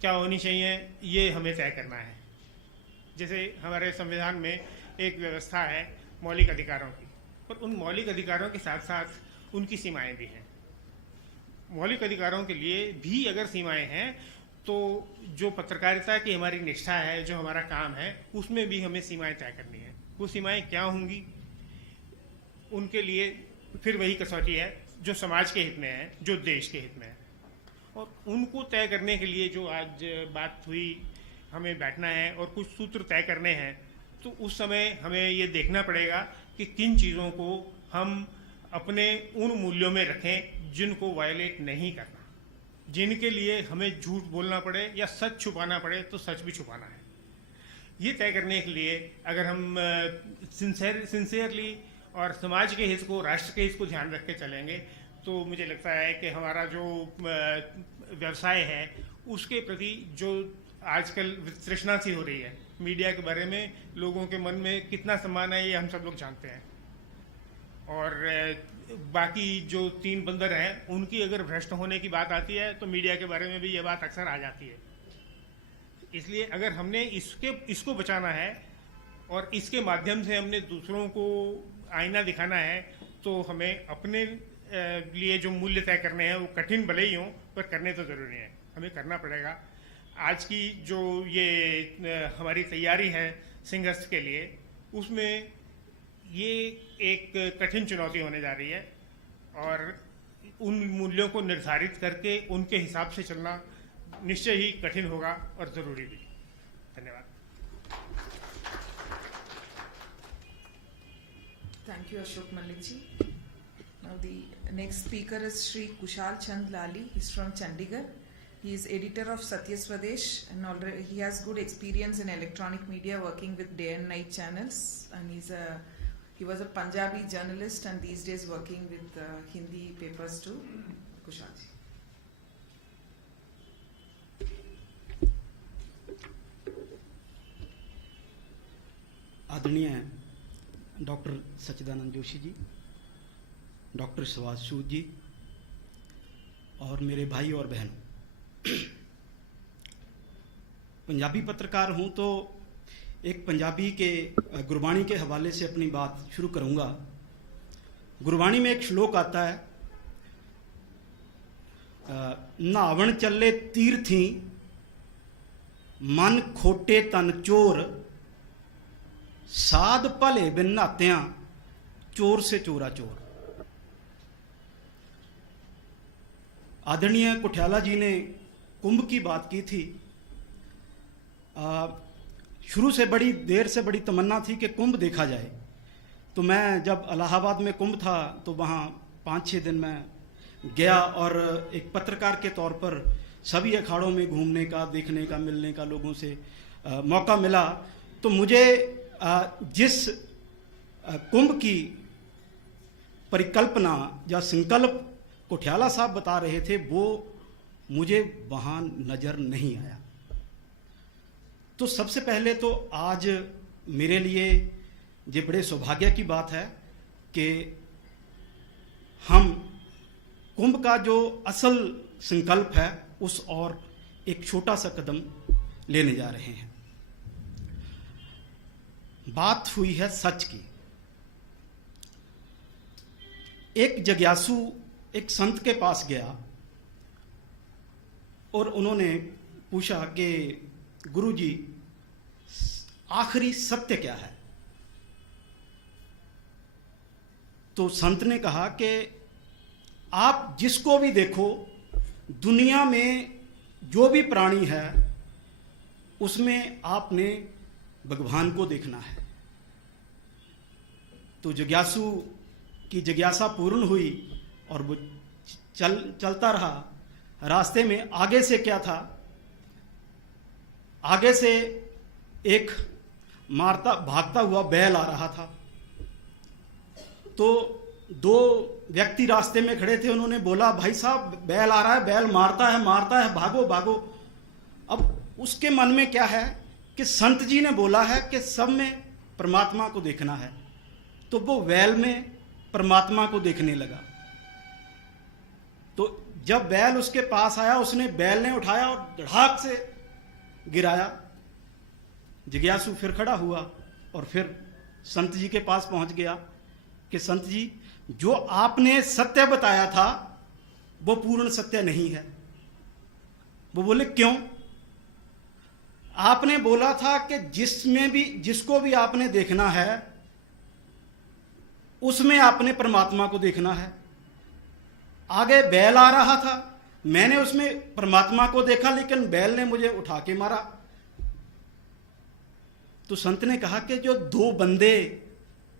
क्या होनी चाहिए, ये हमें तय करना है। जैसे हमारे संविधान में एक व्यवस्था है मौलिक अधिकारों की, पर उन मौलिक अधिकारों के साथ साथ उनकी सीमाएं भी हैं। मौलिक अधिकारों के लिए भी अगर सीमाएं हैं तो जो पत्रकारिता की हमारी निष्ठा है, जो हमारा काम है, उसमें भी हमें सीमाएं तय करनी है। वो सीमाएं क्या होंगी, उनके लिए फिर वही कसौटी है जो समाज के हित में है, जो देश के हित में है। और उनको तय करने के लिए जो आज बात हुई, हमें बैठना है और कुछ सूत्र तय करने हैं, तो उस समय हमें ये देखना पड़ेगा कि किन चीज़ों को हम अपने उन मूल्यों में रखें जिनको वायलेट नहीं करना, जिनके लिए हमें झूठ बोलना पड़े या सच छुपाना पड़े तो सच भी छुपाना है। ये तय करने के लिए अगर हम सिंसियरली और समाज के हित को, राष्ट्र के हित को ध्यान रख के चलेंगे तो मुझे लगता है कि हमारा जो व्यवसाय है उसके प्रति जो आजकल तृष्णा सी हो रही है, मीडिया के बारे में लोगों के मन में कितना सम्मान है ये हम सब लोग जानते हैं। और बाकी जो तीन बंदर हैं उनकी अगर भ्रष्ट होने की बात आती है तो मीडिया के बारे में भी ये बात अक्सर आ जाती है। इसलिए अगर हमने इसको बचाना है और इसके माध्यम से हमने दूसरों को आईना दिखाना है तो हमें अपने लिए जो मूल्य तय करने हैं वो कठिन भले ही हों पर करने तो ज़रूरी है, हमें करना पड़ेगा। आज की जो ये हमारी तैयारी है संघर्ष के लिए, उसमें ये एक कठिन चुनौती होने जा रही है और उन मूल्यों को निर्धारित करके उनके हिसाब से चलना निश्चय ही कठिन होगा और ज़रूरी भी। धन्यवाद। Thank you, Ashok Malik ji. Now the next speaker is Shri Kushal Chand Lali. He's from Chandigarh. He is editor of Satya Swadesh and already he has good experience in electronic media, working with day and night channels. And he was a Punjabi journalist and these days working with Hindi papers too. Kushal ji. आदरणीय doctor सच्चिदानंद Joshi ji, doctor Subhash सूद जी और मेरे भाई और बहनों, पंजाबी पत्रकार हूं तो एक पंजाबी के गुरबाणी के हवाले से अपनी बात शुरू करूंगा। गुरबाणी में एक श्लोक आता है, नहावन चले तीर्थी मन खोटे तन चोर, साध भले बिन नहात्या चोर से चोरा चोर। आदरणीय कुठियाला जी ने कुंभ की बात की थी। शुरू से बड़ी देर से बड़ी तमन्ना थी कि कुंभ देखा जाए। तो मैं जब इलाहाबाद में कुंभ था तो वहाँ 5-6 दिन मैं गया और एक पत्रकार के तौर पर सभी अखाड़ों में घूमने का, देखने का, मिलने का लोगों से मौका मिला। तो मुझे जिस कुंभ की परिकल्पना या संकल्प कुठियाला साहब बता रहे थे वो मुझे वहाँ नज़र नहीं आया। तो सबसे पहले तो आज मेरे लिए ये बड़े सौभाग्य की बात है कि हम कुंभ का जो असल संकल्प है उस और एक छोटा सा कदम लेने जा रहे हैं। बात हुई है सच की। एक जिज्ञासु एक संत के पास गया और उन्होंने पूछा कि गुरुजी, आखिरी सत्य क्या है? तो संत ने कहा कि आप जिसको भी देखो, दुनिया में जो भी प्राणी है उसमें आपने भगवान को देखना है। तो जिज्ञासु की जिज्ञासा पूर्ण हुई और वो चलता रहा। रास्ते में आगे से क्या था? आगे से एक भागता हुआ बैल आ रहा था। तो दो व्यक्ति रास्ते में खड़े थे, उन्होंने बोला, भाई साहब बैल आ रहा है, बैल मारता है, भागो भागो। अब उसके मन में क्या है कि संत जी ने बोला है कि सब में परमात्मा को देखना है, तो वो बैल में परमात्मा को देखने लगा। तो जब बैल उसके पास आया, उसने बैल ने उठाया और धड़ाक से गिराया। जिज्ञासु फिर खड़ा हुआ और फिर संत जी के पास पहुंच गया कि संत जी, जो आपने सत्य बताया था वो पूर्ण सत्य नहीं है। वो बोले, क्यों? आपने बोला था कि जिसको भी आपने देखना है उसमें आपने परमात्मा को देखना है। आगे बैल आ रहा था, मैंने उसमें परमात्मा को देखा, लेकिन बैल ने मुझे उठा के मारा। तो संत ने कहा कि जो दो बंदे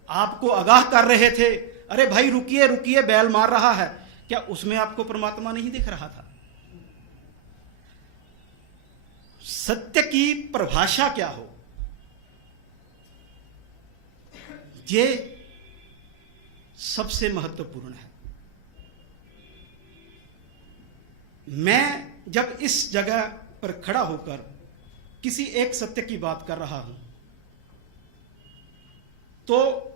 आपको आगाह कर रहे थे, अरे भाई रुकिए रुकिए, बैल मार रहा है, क्या उसमें आपको परमात्मा नहीं दिख रहा था? सत्य की परिभाषा क्या हो, ये सबसे महत्वपूर्ण है। मैं जब इस जगह पर खड़ा होकर किसी एक सत्य की बात कर रहा हूं, तो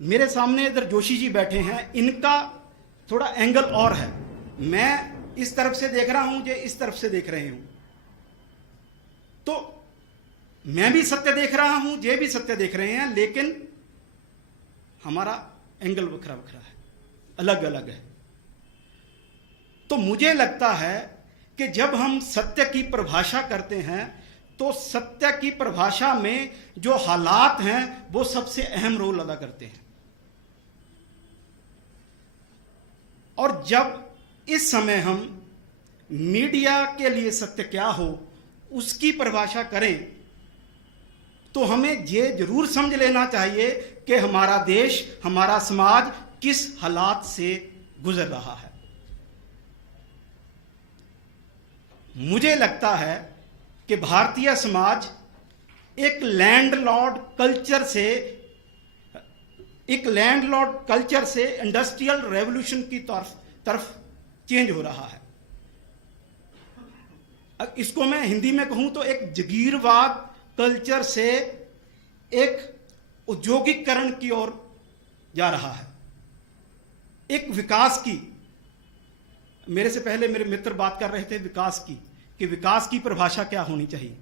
मेरे सामने इधर जोशी जी बैठे हैं, इनका थोड़ा एंगल और है। मैं इस तरफ से देख रहा हूं, ये इस तरफ से देख रहे हूं, तो मैं भी सत्य देख रहा हूं, ये भी सत्य देख रहे हैं, लेकिन हमारा एंगल वखरा वखरा है, अलग अलग है। तो मुझे लगता है कि जब हम सत्य की परिभाषा करते हैं तो सत्य की परिभाषा में जो हालात हैं वो सबसे अहम रोल अदा करते हैं। और जब इस समय हम मीडिया के लिए सत्य क्या हो उसकी परिभाषा करें, तो हमें ये जरूर समझ लेना चाहिए कि हमारा देश, हमारा समाज किस हालात से गुजर रहा है। मुझे लगता है कि भारतीय समाज एक लैंडलॉर्ड कल्चर से इंडस्ट्रियल रेवोल्यूशन की तरफ चेंज हो रहा है। अब इसको मैं हिंदी में कहूं तो एक जागीरवाद कल्चर से एक औद्योगिकरण की ओर जा रहा है, एक विकास की। मेरे से पहले मेरे मित्र बात कर रहे थे विकास की, कि विकास की परिभाषा क्या होनी चाहिए।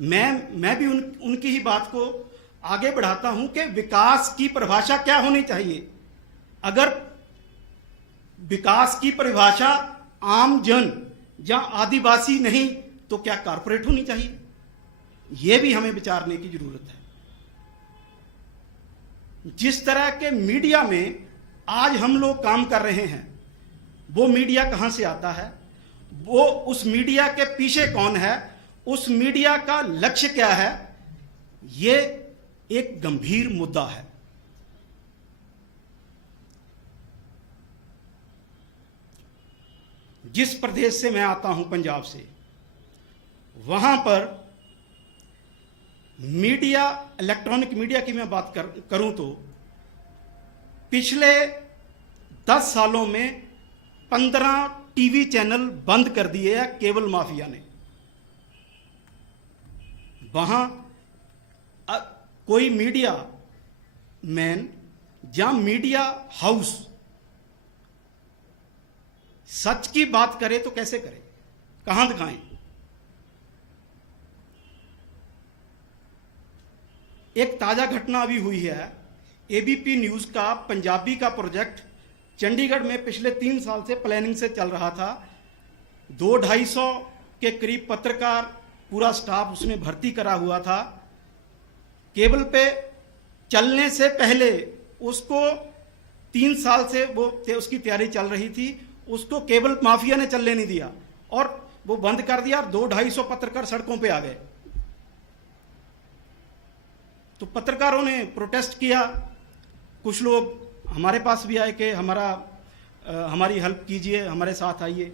मैं भी उनकी ही बात को आगे बढ़ाता हूं कि विकास की परिभाषा क्या होनी चाहिए। अगर विकास की परिभाषा आम जन या आदिवासी नहीं तो क्या कारपोरेट होनी चाहिए? यह भी हमें विचारने की जरूरत है। जिस तरह के मीडिया में आज हम लोग काम कर रहे हैं, वो मीडिया कहां से आता है, वो उस मीडिया के पीछे कौन है, उस मीडिया का लक्ष्य क्या है, ये एक गंभीर मुद्दा है। जिस प्रदेश से मैं आता हूं, पंजाब से, वहां पर मीडिया, इलेक्ट्रॉनिक मीडिया की मैं बात करूं तो पिछले 10 सालों में 15 टीवी चैनल बंद कर दिए हैं केबल माफिया ने। वहां कोई मीडिया मैन जहां मीडिया हाउस सच की बात करे तो कैसे करे, कहां दिखाएं? एक ताजा घटना अभी हुई है, एबीपी न्यूज का पंजाबी का प्रोजेक्ट चंडीगढ़ में पिछले 3 साल से प्लानिंग से चल रहा था। 200-250 के करीब पत्रकार, पूरा स्टाफ उसने भर्ती करा हुआ था। केबल पे चलने से पहले उसको 3 साल से उसकी तैयारी चल रही थी, उसको केबल माफिया ने चलने नहीं दिया और वो बंद कर दिया और 200-250 पत्रकार सड़कों पे आ गए। तो पत्रकारों ने प्रोटेस्ट किया, कुछ लोग हमारे पास भी आए कि हमारी हेल्प कीजिए, हमारे साथ आइए।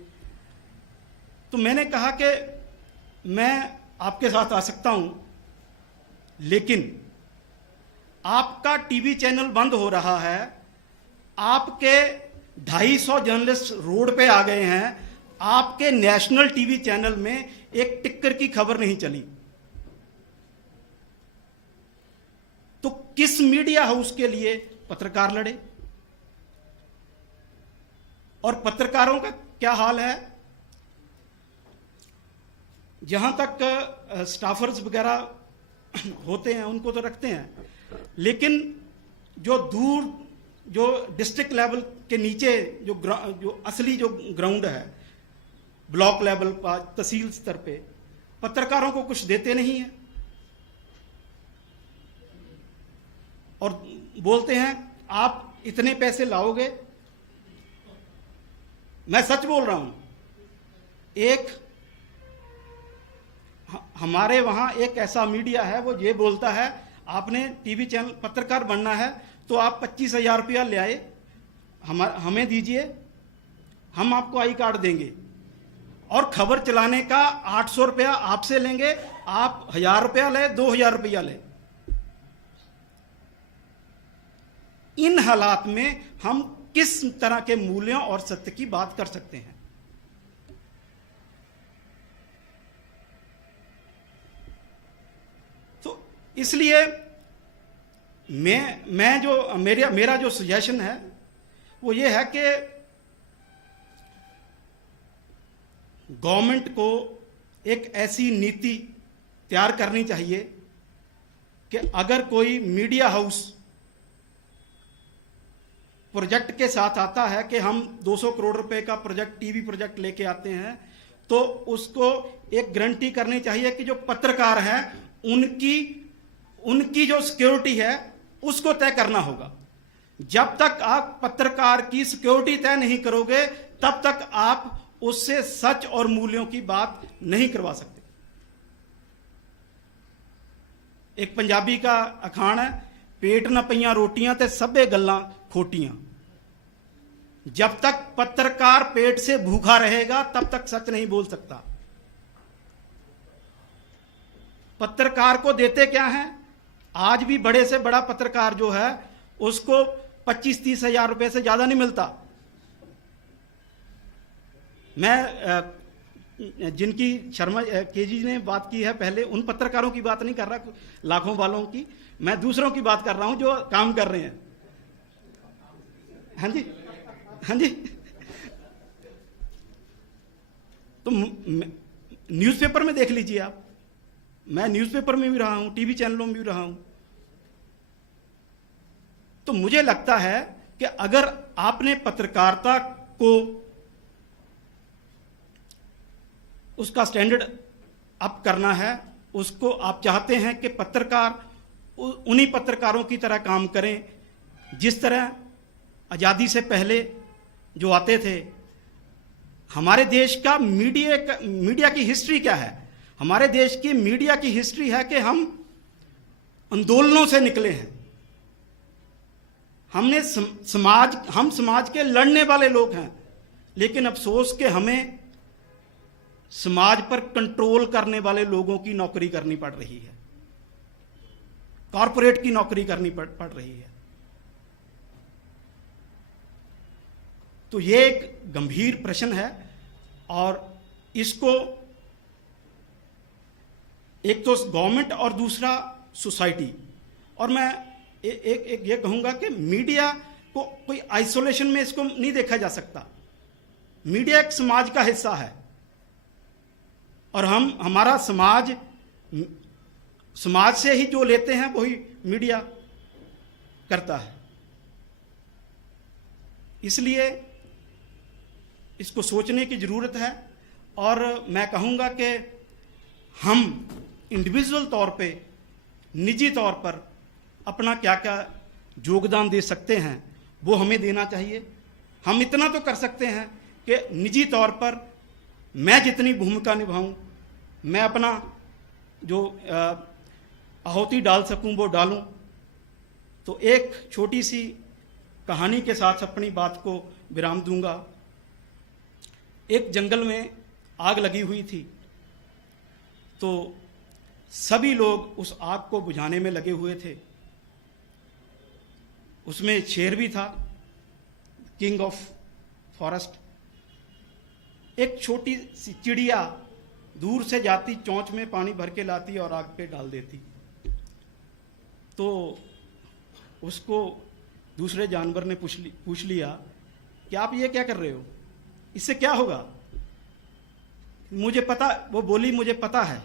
तो मैंने कहा कि मैं आपके साथ आ सकता हूं, लेकिन आपका टीवी चैनल बंद हो रहा है, आपके 250 जर्नलिस्ट रोड पे आ गए हैं, आपके नेशनल टीवी चैनल में एक टिक्कर की खबर नहीं चली, तो किस मीडिया हाउस के लिए पत्रकार लड़े? और पत्रकारों का क्या हाल है? जहां तक स्टाफर्स वगैरह होते हैं उनको तो रखते हैं, लेकिन जो दूर, जो डिस्ट्रिक्ट लेवल के नीचे जो असली जो ग्राउंड है, ब्लॉक लेवल पर, तहसील स्तर पे, पत्रकारों को कुछ देते नहीं है और बोलते हैं आप इतने पैसे लाओगे। मैं सच बोल रहा हूं, हमारे वहां एक ऐसा मीडिया है, वो ये बोलता है आपने टीवी चैनल पत्रकार बनना है तो आप 25,000 रुपया ले आए, हमें दीजिए, हम आपको आई कार्ड देंगे, और खबर चलाने का 800 रुपया आपसे लेंगे, आप 1000 रुपया ले, 2000 रुपया ले। इन हालात में हम किस तरह के मूल्यों और सत्य की बात कर सकते हैं? तो इसलिए मैं जो मेरा जो सजेशन है वो ये है कि गवर्नमेंट को एक ऐसी नीति तैयार करनी चाहिए कि अगर कोई मीडिया हाउस प्रोजेक्ट के साथ आता है कि हम 200 करोड़ रुपए का प्रोजेक्ट, टीवी प्रोजेक्ट लेके आते हैं, तो उसको एक गारंटी करनी चाहिए कि जो पत्रकार हैं उनकी जो सिक्योरिटी है उसको तय करना होगा। जब तक आप पत्रकार की सिक्योरिटी तय नहीं करोगे तब तक आप उससे सच और मूल्यों की बात नहीं करवा सकते। एक पंजाबी का अखान है, पेट न पईयां रोटियां ते सभे गल्लां खोटियां। जब तक पत्रकार पेट से भूखा रहेगा तब तक सच नहीं बोल सकता। पत्रकार को देते क्या है? आज भी बड़े से बड़ा पत्रकार जो है उसको 25-30 हजार रुपए से ज्यादा नहीं मिलता। मैं जिनकी शर्मा केजी ने बात की है पहले, उन पत्रकारों की बात नहीं कर रहा, लाखों वालों की, मैं दूसरों की बात कर रहा हूं जो काम कर रहे हैं। हाँ जी, हाँ जी। तो न्यूज़पेपर में देख लीजिए आप, मैं न्यूज़पेपर में भी रहा हूं, टीवी चैनलों में भी रहा हूं। तो मुझे लगता है कि अगर आपने पत्रकारिता को उसका स्टैंडर्ड अप करना है, उसको आप चाहते हैं कि पत्रकार उन्हीं पत्रकारों की तरह काम करें जिस तरह आज़ादी से पहले जो आते थे। हमारे देश का मीडिया की हिस्ट्री क्या है? हमारे देश की मीडिया की हिस्ट्री है कि हम आंदोलनों से निकले हैं। हम समाज के लड़ने वाले लोग हैं, लेकिन अफसोस कि हमें समाज पर कंट्रोल करने वाले लोगों की नौकरी करनी पड़ रही है, कॉरपोरेट की नौकरी करनी पड़ रही है। तो ये एक गंभीर प्रश्न है और इसको एक तो गवर्नमेंट और दूसरा सोसाइटी। और मैं एक ये कहूंगा कि मीडिया को कोई आइसोलेशन में इसको नहीं देखा जा सकता। मीडिया एक समाज का हिस्सा है और हमारा समाज से ही जो लेते हैं वही मीडिया करता है। इसलिए इसको सोचने की जरूरत है और मैं कहूंगा कि हम इंडिविजुअल तौर पे, निजी तौर पर अपना क्या क्या योगदान दे सकते हैं वो हमें देना चाहिए। हम इतना तो कर सकते हैं कि निजी तौर पर मैं जितनी भूमिका निभाऊं, मैं अपना जो आहुति डाल सकूं वो डालूं। तो एक छोटी सी कहानी के साथ अपनी बात को विराम दूंगा। एक जंगल में आग लगी हुई थी, तो सभी लोग उस आग को बुझाने में लगे हुए थे। उसमें शेर भी था, किंग ऑफ फॉरेस्ट। एक छोटी सी चिड़िया दूर से जाती, चोंच में पानी भर के लाती और आग पे डाल देती। तो उसको दूसरे जानवर ने पूछ लिया कि आप ये क्या कर रहे हो, इससे क्या होगा? मुझे पता, वो बोली मुझे पता है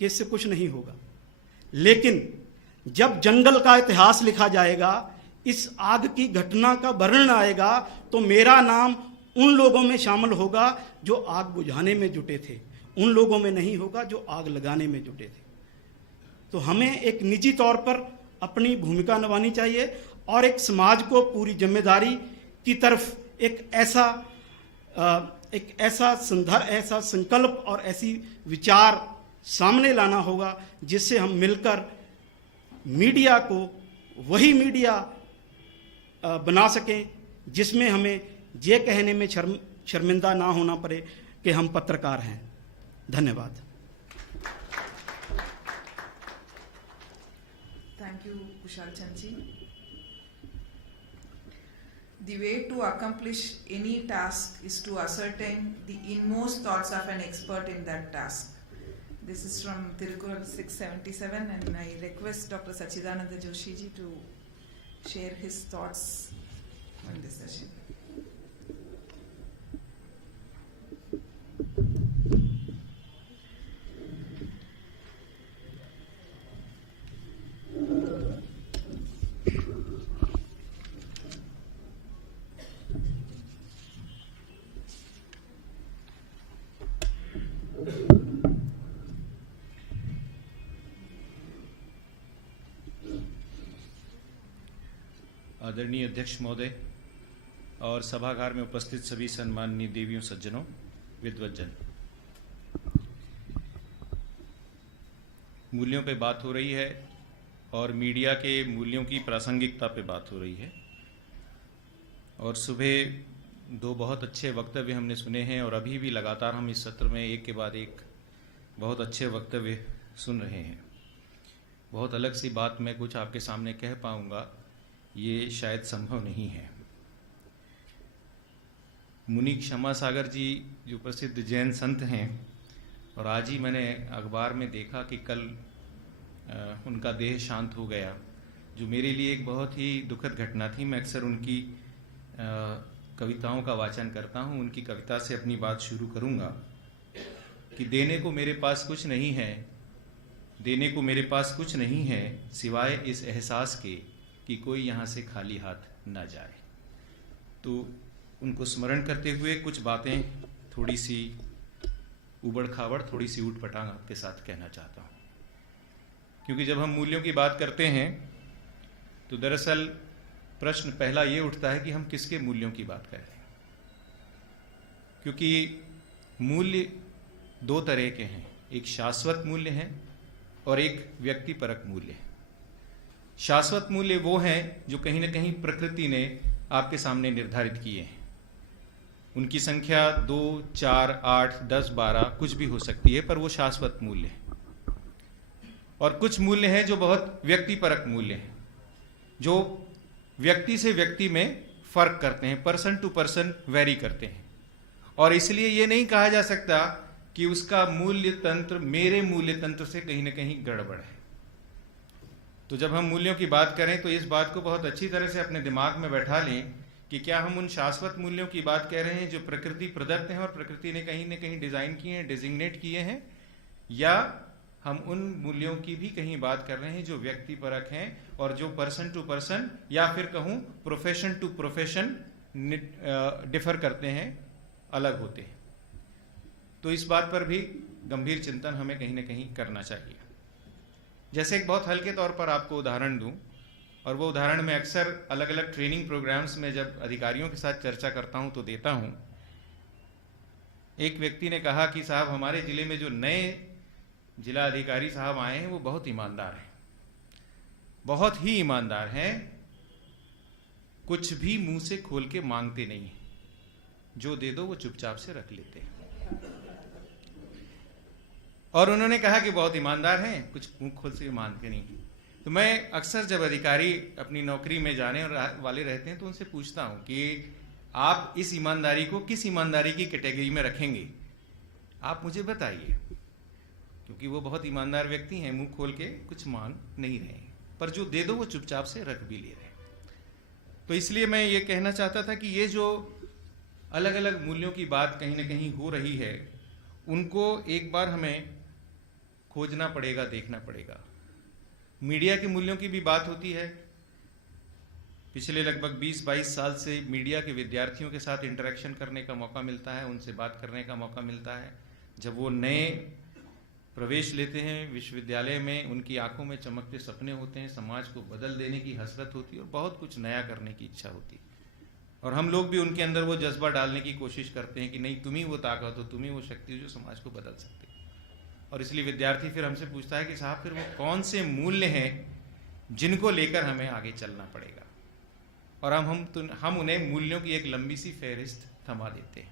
कि इससे कुछ नहीं होगा, लेकिन जब जंगल का इतिहास लिखा जाएगा, इस आग की घटना का वर्णन आएगा, तो मेरा नाम उन लोगों में शामिल होगा जो आग बुझाने में जुटे थे, उन लोगों में नहीं होगा जो आग लगाने में जुटे थे। तो हमें एक निजी तौर पर अपनी भूमिका निभानी चाहिए और एक समाज को पूरी जिम्मेदारी की तरफ एक ऐसा संकल्प और ऐसी विचार सामने लाना होगा जिससे हम मिलकर मीडिया को वही मीडिया बना सकें जिसमें हमें ये कहने में शर्मिंदा ना होना पड़े कि हम पत्रकार हैं। धन्यवाद। Thank you, Kushal Chanchi. The way to accomplish any task is to ascertain the inmost thoughts of an expert in that task. This is from Tirukural 677, and I request Dr. Sachidananda Joshi ji to share his thoughts on this session. आदरणीय अध्यक्ष महोदय और सभागार में उपस्थित सभी सम्माननीय देवियों, सज्जनों, विद्वज्जन, मूल्यों पे बात हो रही है और मीडिया के मूल्यों की प्रासंगिकता पे बात हो रही है। और सुबह दो बहुत अच्छे वक्तव्य हमने सुने हैं और अभी भी लगातार हम इस सत्र में एक के बाद एक बहुत अच्छे वक्तव्य सुन रहे हैं। बहुत अलग सी बात मैं कुछ आपके सामने कह पाऊंगा, ये शायद संभव नहीं है। मुनि क्षमा सागर जी जो प्रसिद्ध जैन संत हैं, और आज ही मैंने अखबार में देखा कि कल उनका देह शांत हो गया, जो मेरे लिए एक बहुत ही दुखद घटना थी। मैं अक्सर उनकी कविताओं का वाचन करता हूँ। उनकी कविता से अपनी बात शुरू करूँगा कि देने को मेरे पास कुछ नहीं है, देने को मेरे पास कुछ नहीं है सिवाय इस एहसास के कि कोई यहाँ से खाली हाथ ना जाए। तो उनको स्मरण करते हुए कुछ बातें थोड़ी सी उबड़ खाबड़, थोड़ी सी ऊट पटांग आपके साथ कहना चाहता हूँ। क्योंकि जब हम मूल्यों की बात करते हैं तो दरअसल प्रश्न पहला ये उठता है कि हम किसके मूल्यों की बात कर रहे हैं। क्योंकि मूल्य दो तरह के हैं, एक शाश्वत मूल्य है और एक व्यक्तिपरक मूल्य है। शाश्वत मूल्य वो हैं जो कहीं ना कहीं प्रकृति ने आपके सामने निर्धारित किए हैं। उनकी संख्या 2, 4, 8, 10, 12 कुछ भी हो सकती है, पर वो शाश्वत मूल्य है। और कुछ मूल्य हैं जो बहुत व्यक्तिपरक मूल्य हैं, जो व्यक्ति से व्यक्ति में फर्क करते हैं, पर्सन टू पर्सन वेरी करते हैं। और इसलिए ये नहीं कहा जा सकता कि उसका मूल्य तंत्र मेरे मूल्य तंत्र से कहीं ना कहीं गड़बड़ है। तो जब हम मूल्यों की बात करें तो इस बात को बहुत अच्छी तरह से अपने दिमाग में बैठा लें कि क्या हम उन शाश्वत मूल्यों की बात कह रहे हैं जो प्रकृति प्रदत्त हैं और प्रकृति ने कहीं न कहीं डिजाइन किए हैं, डिजिग्नेट किए हैं, या हम उन मूल्यों की भी कहीं बात कर रहे हैं जो व्यक्ति परक हैं और जो पर्सन टू पर्सन या फिर कहूं प्रोफेशन टू प्रोफेशन डिफर करते हैं, अलग होते हैं। तो इस बात पर भी गंभीर चिंतन हमें कहीं न कहीं करना चाहिए। जैसे एक बहुत हल्के तौर पर आपको उदाहरण दूं, और वो उदाहरण मैं अक्सर अलग अलग ट्रेनिंग प्रोग्राम्स में जब अधिकारियों के साथ चर्चा करता हूं तो देता हूं। एक व्यक्ति ने कहा कि साहब हमारे जिले में जो नए जिला अधिकारी साहब आए हैं वो बहुत ईमानदार हैं, बहुत ही ईमानदार हैं, कुछ भी मुंह से खोल के मांगते नहीं हैं, जो दे दो वो चुपचाप से रख लेते हैं। और उन्होंने कहा कि बहुत ईमानदार हैं, कुछ मुंह खोल से मांगते नहीं। तो मैं अक्सर जब अधिकारी अपनी नौकरी में जाने वाले रहते हैं तो उनसे पूछता हूं कि आप इस ईमानदारी को किस ईमानदारी की कैटेगरी में रखेंगे, आप मुझे बताइए, क्योंकि वो बहुत ईमानदार व्यक्ति हैं, मुंह खोल के कुछ मांग नहीं रहे, पर जो दे दो वो चुपचाप से रख भी ले रहे। तो इसलिए मैं ये कहना चाहता था कि ये जो अलग अलग मूल्यों की बात कहीं ना कहीं हो रही है, उनको एक बार हमें खोजना पड़ेगा, देखना पड़ेगा। मीडिया के मूल्यों की भी बात होती है। पिछले लगभग 20-22 साल से मीडिया के विद्यार्थियों के साथ इंटरेक्शन करने का मौका मिलता है, उनसे बात करने का मौका मिलता है। जब वो नए प्रवेश लेते हैं विश्वविद्यालय में, उनकी आंखों में चमकते सपने होते हैं, समाज को बदल देने की हसरत होती है और बहुत कुछ नया करने की इच्छा होती है। और हम लोग भी उनके अंदर वो जज्बा डालने की कोशिश करते हैं कि नहीं, तुम ही वो ताकत हो, तुम ही वो शक्ति हो जो समाज को बदल सकती है। और इसलिए विद्यार्थी फिर हमसे पूछता है कि साहब फिर वो कौन से मूल्य हैं जिनको लेकर हमें आगे चलना पड़ेगा। और हम उन्हें मूल्यों की एक लंबी सी फहरिस्त थमा देते हैं।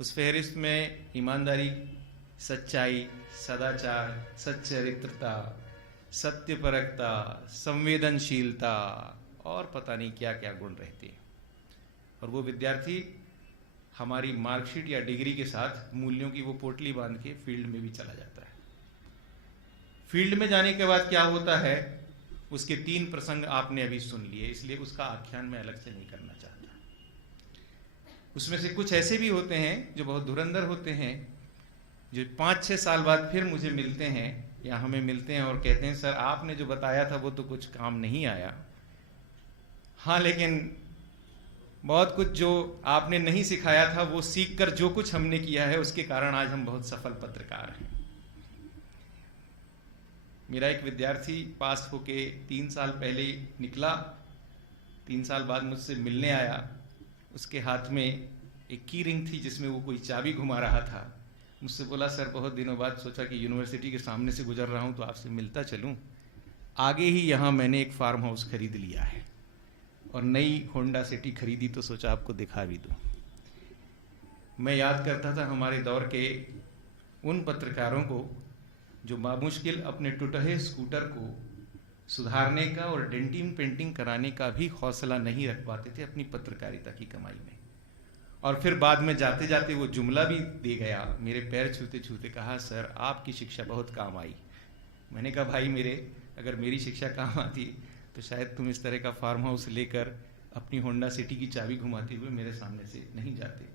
उस फहरिस्त में ईमानदारी, सच्चाई, सदाचार, सच्चरित्रता, सत्यपरकता, संवेदनशीलता और पता नहीं क्या क्या गुण रहते हैं। और वो विद्यार्थी हमारी मार्कशीट या डिग्री के साथ मूल्यों की वो पोटली बांध के फील्ड में भी चला जाता है। फील्ड में जाने के बाद क्या होता है, उसके 3 प्रसंग आपने अभी सुन लिए, इसलिए उसका आख्यान मैं अलग से नहीं करना चाहता। उसमें से कुछ ऐसे भी होते हैं जो बहुत धुरंधर होते हैं, जो 5-6 साल बाद फिर मुझे मिलते हैं या हमें मिलते हैं और कहते हैं सर आपने जो बताया था वो तो कुछ काम नहीं आया। हाँ, लेकिन बहुत कुछ जो आपने नहीं सिखाया था वो सीखकर जो कुछ हमने किया है उसके कारण आज हम बहुत सफल पत्रकार हैं। मेरा एक विद्यार्थी पास होके 3 साल पहले निकला, 3 साल बाद मुझसे मिलने आया। उसके हाथ में एक की रिंग थी जिसमें वो कोई चाबी घुमा रहा था। मुझसे बोला सर बहुत दिनों बाद सोचा कि यूनिवर्सिटी के सामने से गुजर रहा हूं तो आपसे मिलता चलूं। आगे ही यहाँ मैंने एक फार्म हाउस खरीद लिया है और नई होंडा सिटी खरीदी, तो सोचा आपको दिखा भी दूं। मैं याद करता था हमारे दौर के उन पत्रकारों को जो बामुश्किल अपने टूटे स्कूटर को सुधारने का और डेंटिंग पेंटिंग कराने का भी हौसला नहीं रख पाते थे अपनी पत्रकारिता की कमाई में। और फिर बाद में जाते जाते वो जुमला भी दे गया, मेरे पैर छूते छूते कहा सर आपकी शिक्षा बहुत काम आई। मैंने कहा भाई मेरे, अगर मेरी शिक्षा काम आती तो शायद तुम इस तरह का फार्म हाउस लेकर अपनी होंडा सिटी की चाबी घुमाते हुए मेरे सामने से नहीं जाते।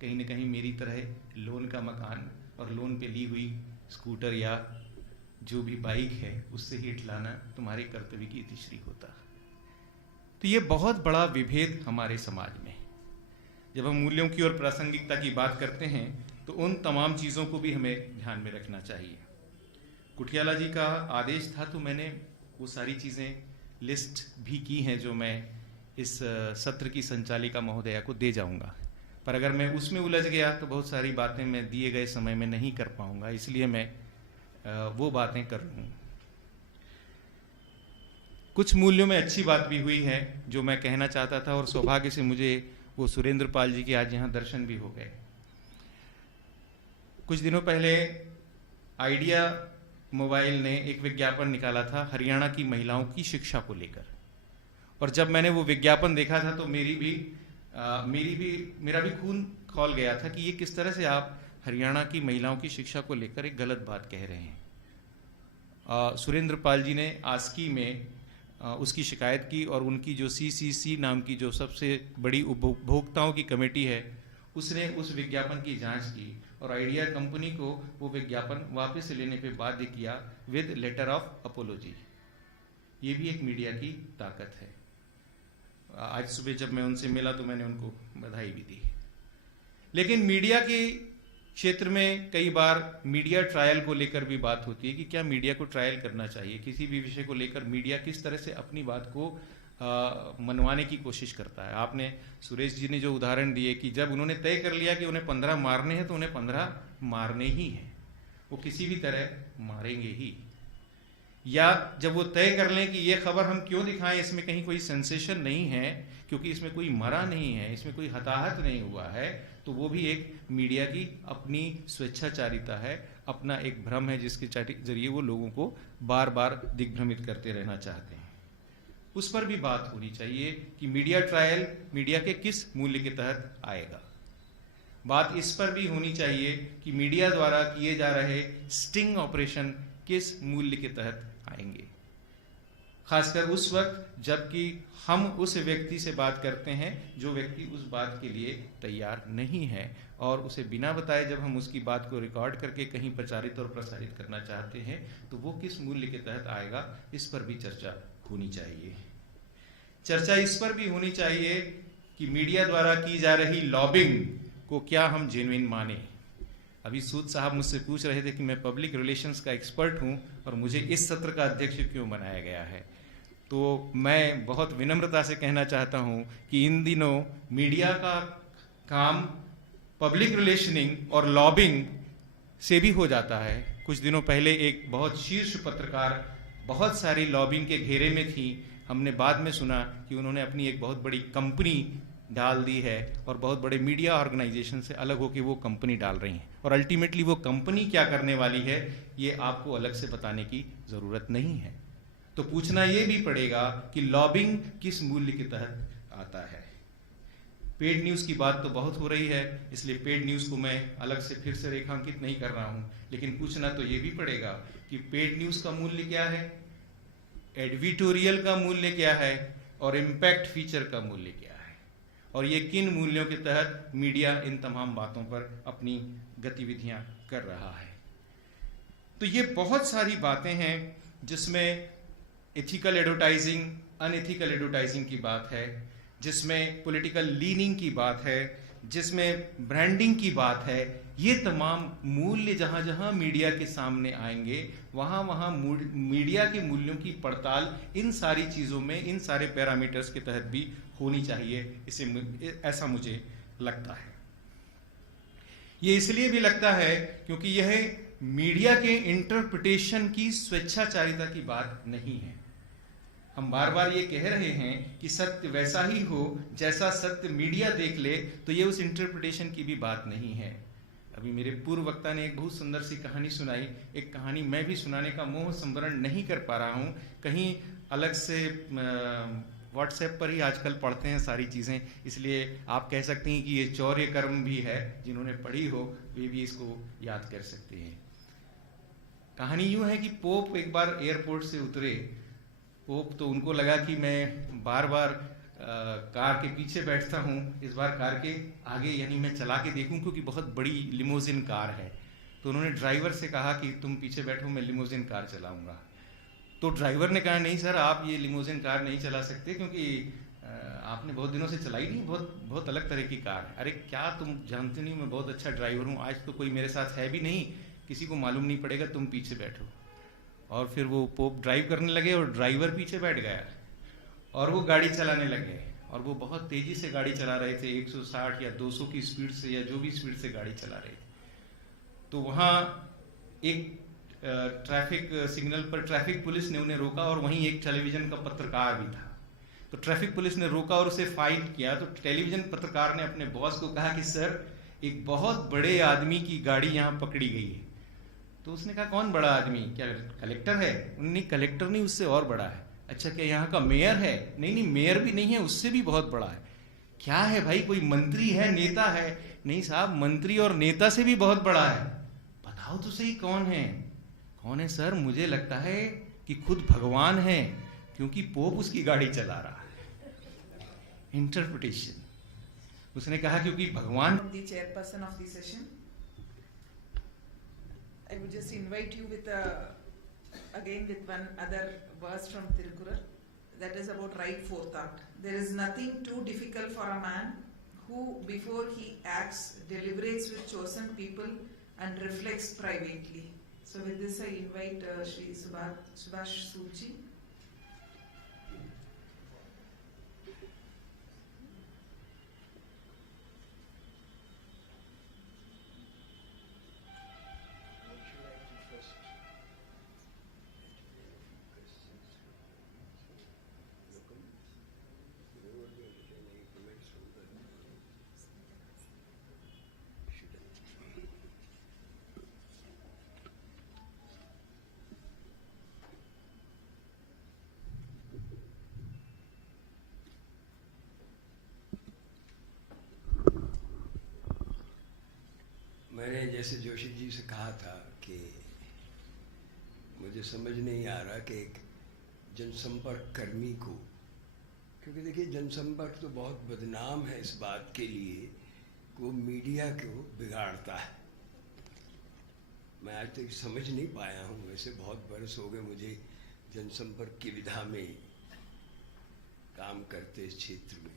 कहीं न कहीं मेरी तरह लोन का मकान और लोन पे ली हुई स्कूटर या जो भी बाइक है उससे ही इठलाना तुम्हारे कर्तव्य की इतिश्री होता। तो ये बहुत बड़ा विभेद हमारे समाज में। जब हम मूल्यों की और प्रासंगिकता की बात करते हैं तो उन तमाम चीज़ों को भी हमें ध्यान में रखना चाहिए। कुठियाला जी का आदेश था तो मैंने वो सारी चीज़ें लिस्ट भी की हैं जो मैं इस सत्र की संचालिका महोदया को दे जाऊंगा, पर अगर मैं उसमें उलझ गया तो बहुत सारी बातें मैं दिए गए समय में नहीं कर पाऊंगा, इसलिए मैं वो बातें कर लूँ। कुछ मूल्यों में अच्छी बात भी हुई है जो मैं कहना चाहता था और सौभाग्य से मुझे वो सुरेंद्र पाल जी के आज यहाँ दर्शन भी हो गए। कुछ दिनों पहले आइडिया मोबाइल ने एक विज्ञापन निकाला था हरियाणा की महिलाओं की शिक्षा को लेकर, और जब मैंने वो विज्ञापन देखा था तो मेरा भी खून खौल गया था कि ये किस तरह से आप हरियाणा की महिलाओं की शिक्षा को लेकर एक गलत बात कह रहे हैं। सुरेंद्र पाल जी ने आस्की में उसकी शिकायत की और उनकी जो CCC नाम की जो सबसे बड़ी उपभोक्ताओं की कमेटी है उसने उस विज्ञापन की जांच की और आइडिया कंपनी को वो विज्ञापन वापस लेने पे बाध्य किया विद लेटर ऑफ अपोलॉजी। ये भी एक मीडिया की ताकत है। आज सुबह जब मैं उनसे मिला तो मैंने उनको बधाई भी दी। लेकिन मीडिया के क्षेत्र में कई बार मीडिया ट्रायल को लेकर भी बात होती है कि क्या मीडिया को ट्रायल करना चाहिए। किसी भी विषय को लेकर मीडिया किस तरह से अपनी बात को मनवाने की कोशिश करता है। आपने सुरेश जी ने जो उदाहरण दिए कि जब उन्होंने तय कर लिया कि उन्हें 15 मारने हैं तो उन्हें 15 मारने ही हैं, वो किसी भी तरह मारेंगे ही। या जब वो तय कर लें कि ये खबर हम क्यों दिखाएं, इसमें कहीं कोई सेंसेशन नहीं है क्योंकि इसमें कोई मरा नहीं है, इसमें कोई हताहत नहीं हुआ है, तो वो भी एक मीडिया की अपनी स्वेच्छाचारिता है, अपना एक भ्रम है जिसके जरिए वो लोगों को बार बार दिग्भ्रमित करते रहना चाहते हैं। उस पर भी बात होनी चाहिए कि मीडिया ट्रायल मीडिया के किस मूल्य के तहत आएगा। बात इस पर भी होनी चाहिए कि मीडिया द्वारा किए जा रहे स्टिंग ऑपरेशन किस मूल्य के तहत आएंगे, खासकर उस वक्त जबकि हम उस व्यक्ति से बात करते हैं जो व्यक्ति उस बात के लिए तैयार नहीं है और उसे बिना बताए जब हम उसकी बात को रिकॉर्ड करके कहीं प्रचारित और प्रसारित करना चाहते हैं तो वो किस मूल्य के तहत आएगा, इस पर भी चर्चा होनी चाहिए। चर्चा इस पर भी होनी चाहिए कि मीडिया द्वारा की जा रही लॉबिंग को क्या हम जेन्युइन माने। अभी सूद साहब मुझसे पूछ रहे थे कि मैं पब्लिक रिलेशंस का एक्सपर्ट हूं और मुझे इस सत्र का अध्यक्ष क्यों बनाया गया है, तो मैं बहुत विनम्रता से कहना चाहता हूं कि इन दिनों मीडिया का काम पब्लिक रिलेशनिंग और लॉबिंग से भी हो जाता है। कुछ दिनों पहले एक बहुत शीर्ष पत्रकार बहुत सारी लॉबिंग के घेरे में थी, हमने बाद में सुना कि उन्होंने अपनी एक बहुत बड़ी कंपनी डाल दी है और बहुत बड़े मीडिया ऑर्गेनाइजेशन से अलग होकर वो कंपनी डाल रही हैं और अल्टीमेटली वो कंपनी क्या करने वाली है ये आपको अलग से बताने की जरूरत नहीं है। तो पूछना ये भी पड़ेगा कि लॉबिंग किस मूल्य के तहत आता है। पेड न्यूज की बात तो बहुत हो रही है, इसलिए पेड न्यूज को मैं अलग से फिर से रेखांकित नहीं कर रहा हूं, लेकिन पूछना तो ये भी पड़ेगा कि पेड न्यूज का मूल्य क्या है, एडिटोरियल का मूल्य क्या है और इम्पैक्ट फीचर का मूल्य क्या है, और ये किन मूल्यों के तहत मीडिया इन तमाम बातों पर अपनी गतिविधियां कर रहा है। तो ये बहुत सारी बातें हैं जिसमें एथिकल एडवर्टाइजिंग, अनएथिकल एडवर्टाइजिंग की बात है, जिसमें पॉलिटिकल लीनिंग की बात है, जिसमें ब्रांडिंग की बात है। ये तमाम मूल्य जहां जहां मीडिया के सामने आएंगे वहां वहां मीडिया के मूल्यों की पड़ताल इन सारी चीजों में, इन सारे पैरामीटर्स के तहत भी होनी चाहिए, ऐसा मुझे लगता है। ये इसलिए भी लगता है क्योंकि यह मीडिया के इंटरप्रिटेशन की स्वेच्छाचारिता की बात नहीं है। हम बार बार ये कह रहे हैं कि सत्य वैसा ही हो जैसा सत्य मीडिया देख ले, तो ये उस इंटरप्रिटेशन की भी बात नहीं है। अभी मेरे पूर्व वक्ता ने एक बहुत सुंदर सी कहानी सुनाई, एक कहानी मैं भी सुनाने का मोह संवरण नहीं कर पा रहा हूँ, कहीं अलग से व्हाट्सएप पर ही आजकल पढ़ते हैं सारी चीज़ें, इसलिए आप कह सकते हैं कि ये चौर्य कर्म भी है, जिन्होंने पढ़ी हो वे भी इसको याद कर सकते हैं। कहानी यूं है कि पोप एक बार एयरपोर्ट से उतरे। पोप तो उनको लगा कि मैं बार बार कार के पीछे बैठता हूं, इस बार कार के आगे यानी मैं चला के देखूं क्योंकि बहुत बड़ी लिमोजिन कार है। तो उन्होंने ड्राइवर से कहा कि तुम पीछे बैठो, मैं लिमोजिन कार चलाऊंगा। तो ड्राइवर ने कहा नहीं सर, आप ये लिमोजिन कार नहीं चला सकते क्योंकि आपने बहुत दिनों से चलाई नहीं, बहुत अलग तरह की कार है। अरे क्या तुम जानते नहीं, मैं बहुत अच्छा ड्राइवर हूँ, आज तो कोई मेरे साथ है भी नहीं, किसी को मालूम नहीं पड़ेगा, तुम पीछे बैठो। और फिर वो पोप ड्राइव करने लगे और ड्राइवर पीछे बैठ गया और वो गाड़ी चलाने लगे और वो बहुत तेजी से गाड़ी चला रहे थे, 160 या 200 की स्पीड से या जो भी स्पीड से गाड़ी चला रहे थे। तो वहाँ एक ट्रैफिक सिग्नल पर ट्रैफिक पुलिस ने उन्हें रोका और वहीं एक टेलीविजन का पत्रकार भी था। तो ट्रैफिक पुलिस ने रोका और उसे फाइट किया। तो टेलीविजन पत्रकार ने अपने बॉस को कहा कि सर, एक बहुत बड़े आदमी की गाड़ी यहाँ पकड़ी गई है। तो उसने कहा कौन बड़ा आदमी, क्या कलेक्टर है? नहीं, कलेक्टर नहीं, उससे और बड़ा है। अच्छा, क्या यहाँ का मेयर है? नहीं, मेयर भी नहीं है, उससे भी बहुत बड़ा है। क्या है भाई, कोई मंत्री है, नेता है? नहीं साहब, मंत्री और नेता से भी बहुत बड़ा है। बताओ तो सही कौन है? उन्हें सर मुझे लगता है कि खुद भगवान है, क्योंकि पोप उसकी गाड़ी चला रहा है। इंटरप्रिटेशन उसने कहा क्योंकि भगवान। The chairperson of the session. I would just invite you with again with one other verse from Tirukkural, that is about right forethought. There is nothing too difficult for a man who, before he acts, deliberates with chosen people and reflects privately. So with this, I invite Shri Subhash Soodji. मैंने जैसे जोशी जी से कहा था कि मुझे समझ नहीं आ रहा कि एक जनसंपर्क कर्मी को, क्योंकि देखिए जनसंपर्क तो बहुत बदनाम है इस बात के लिए कि वो मीडिया को बिगाड़ता है। मैं आज तक समझ नहीं पाया हूँ, वैसे बहुत बरस हो गए मुझे जनसंपर्क की विधा में काम करते इस क्षेत्र में।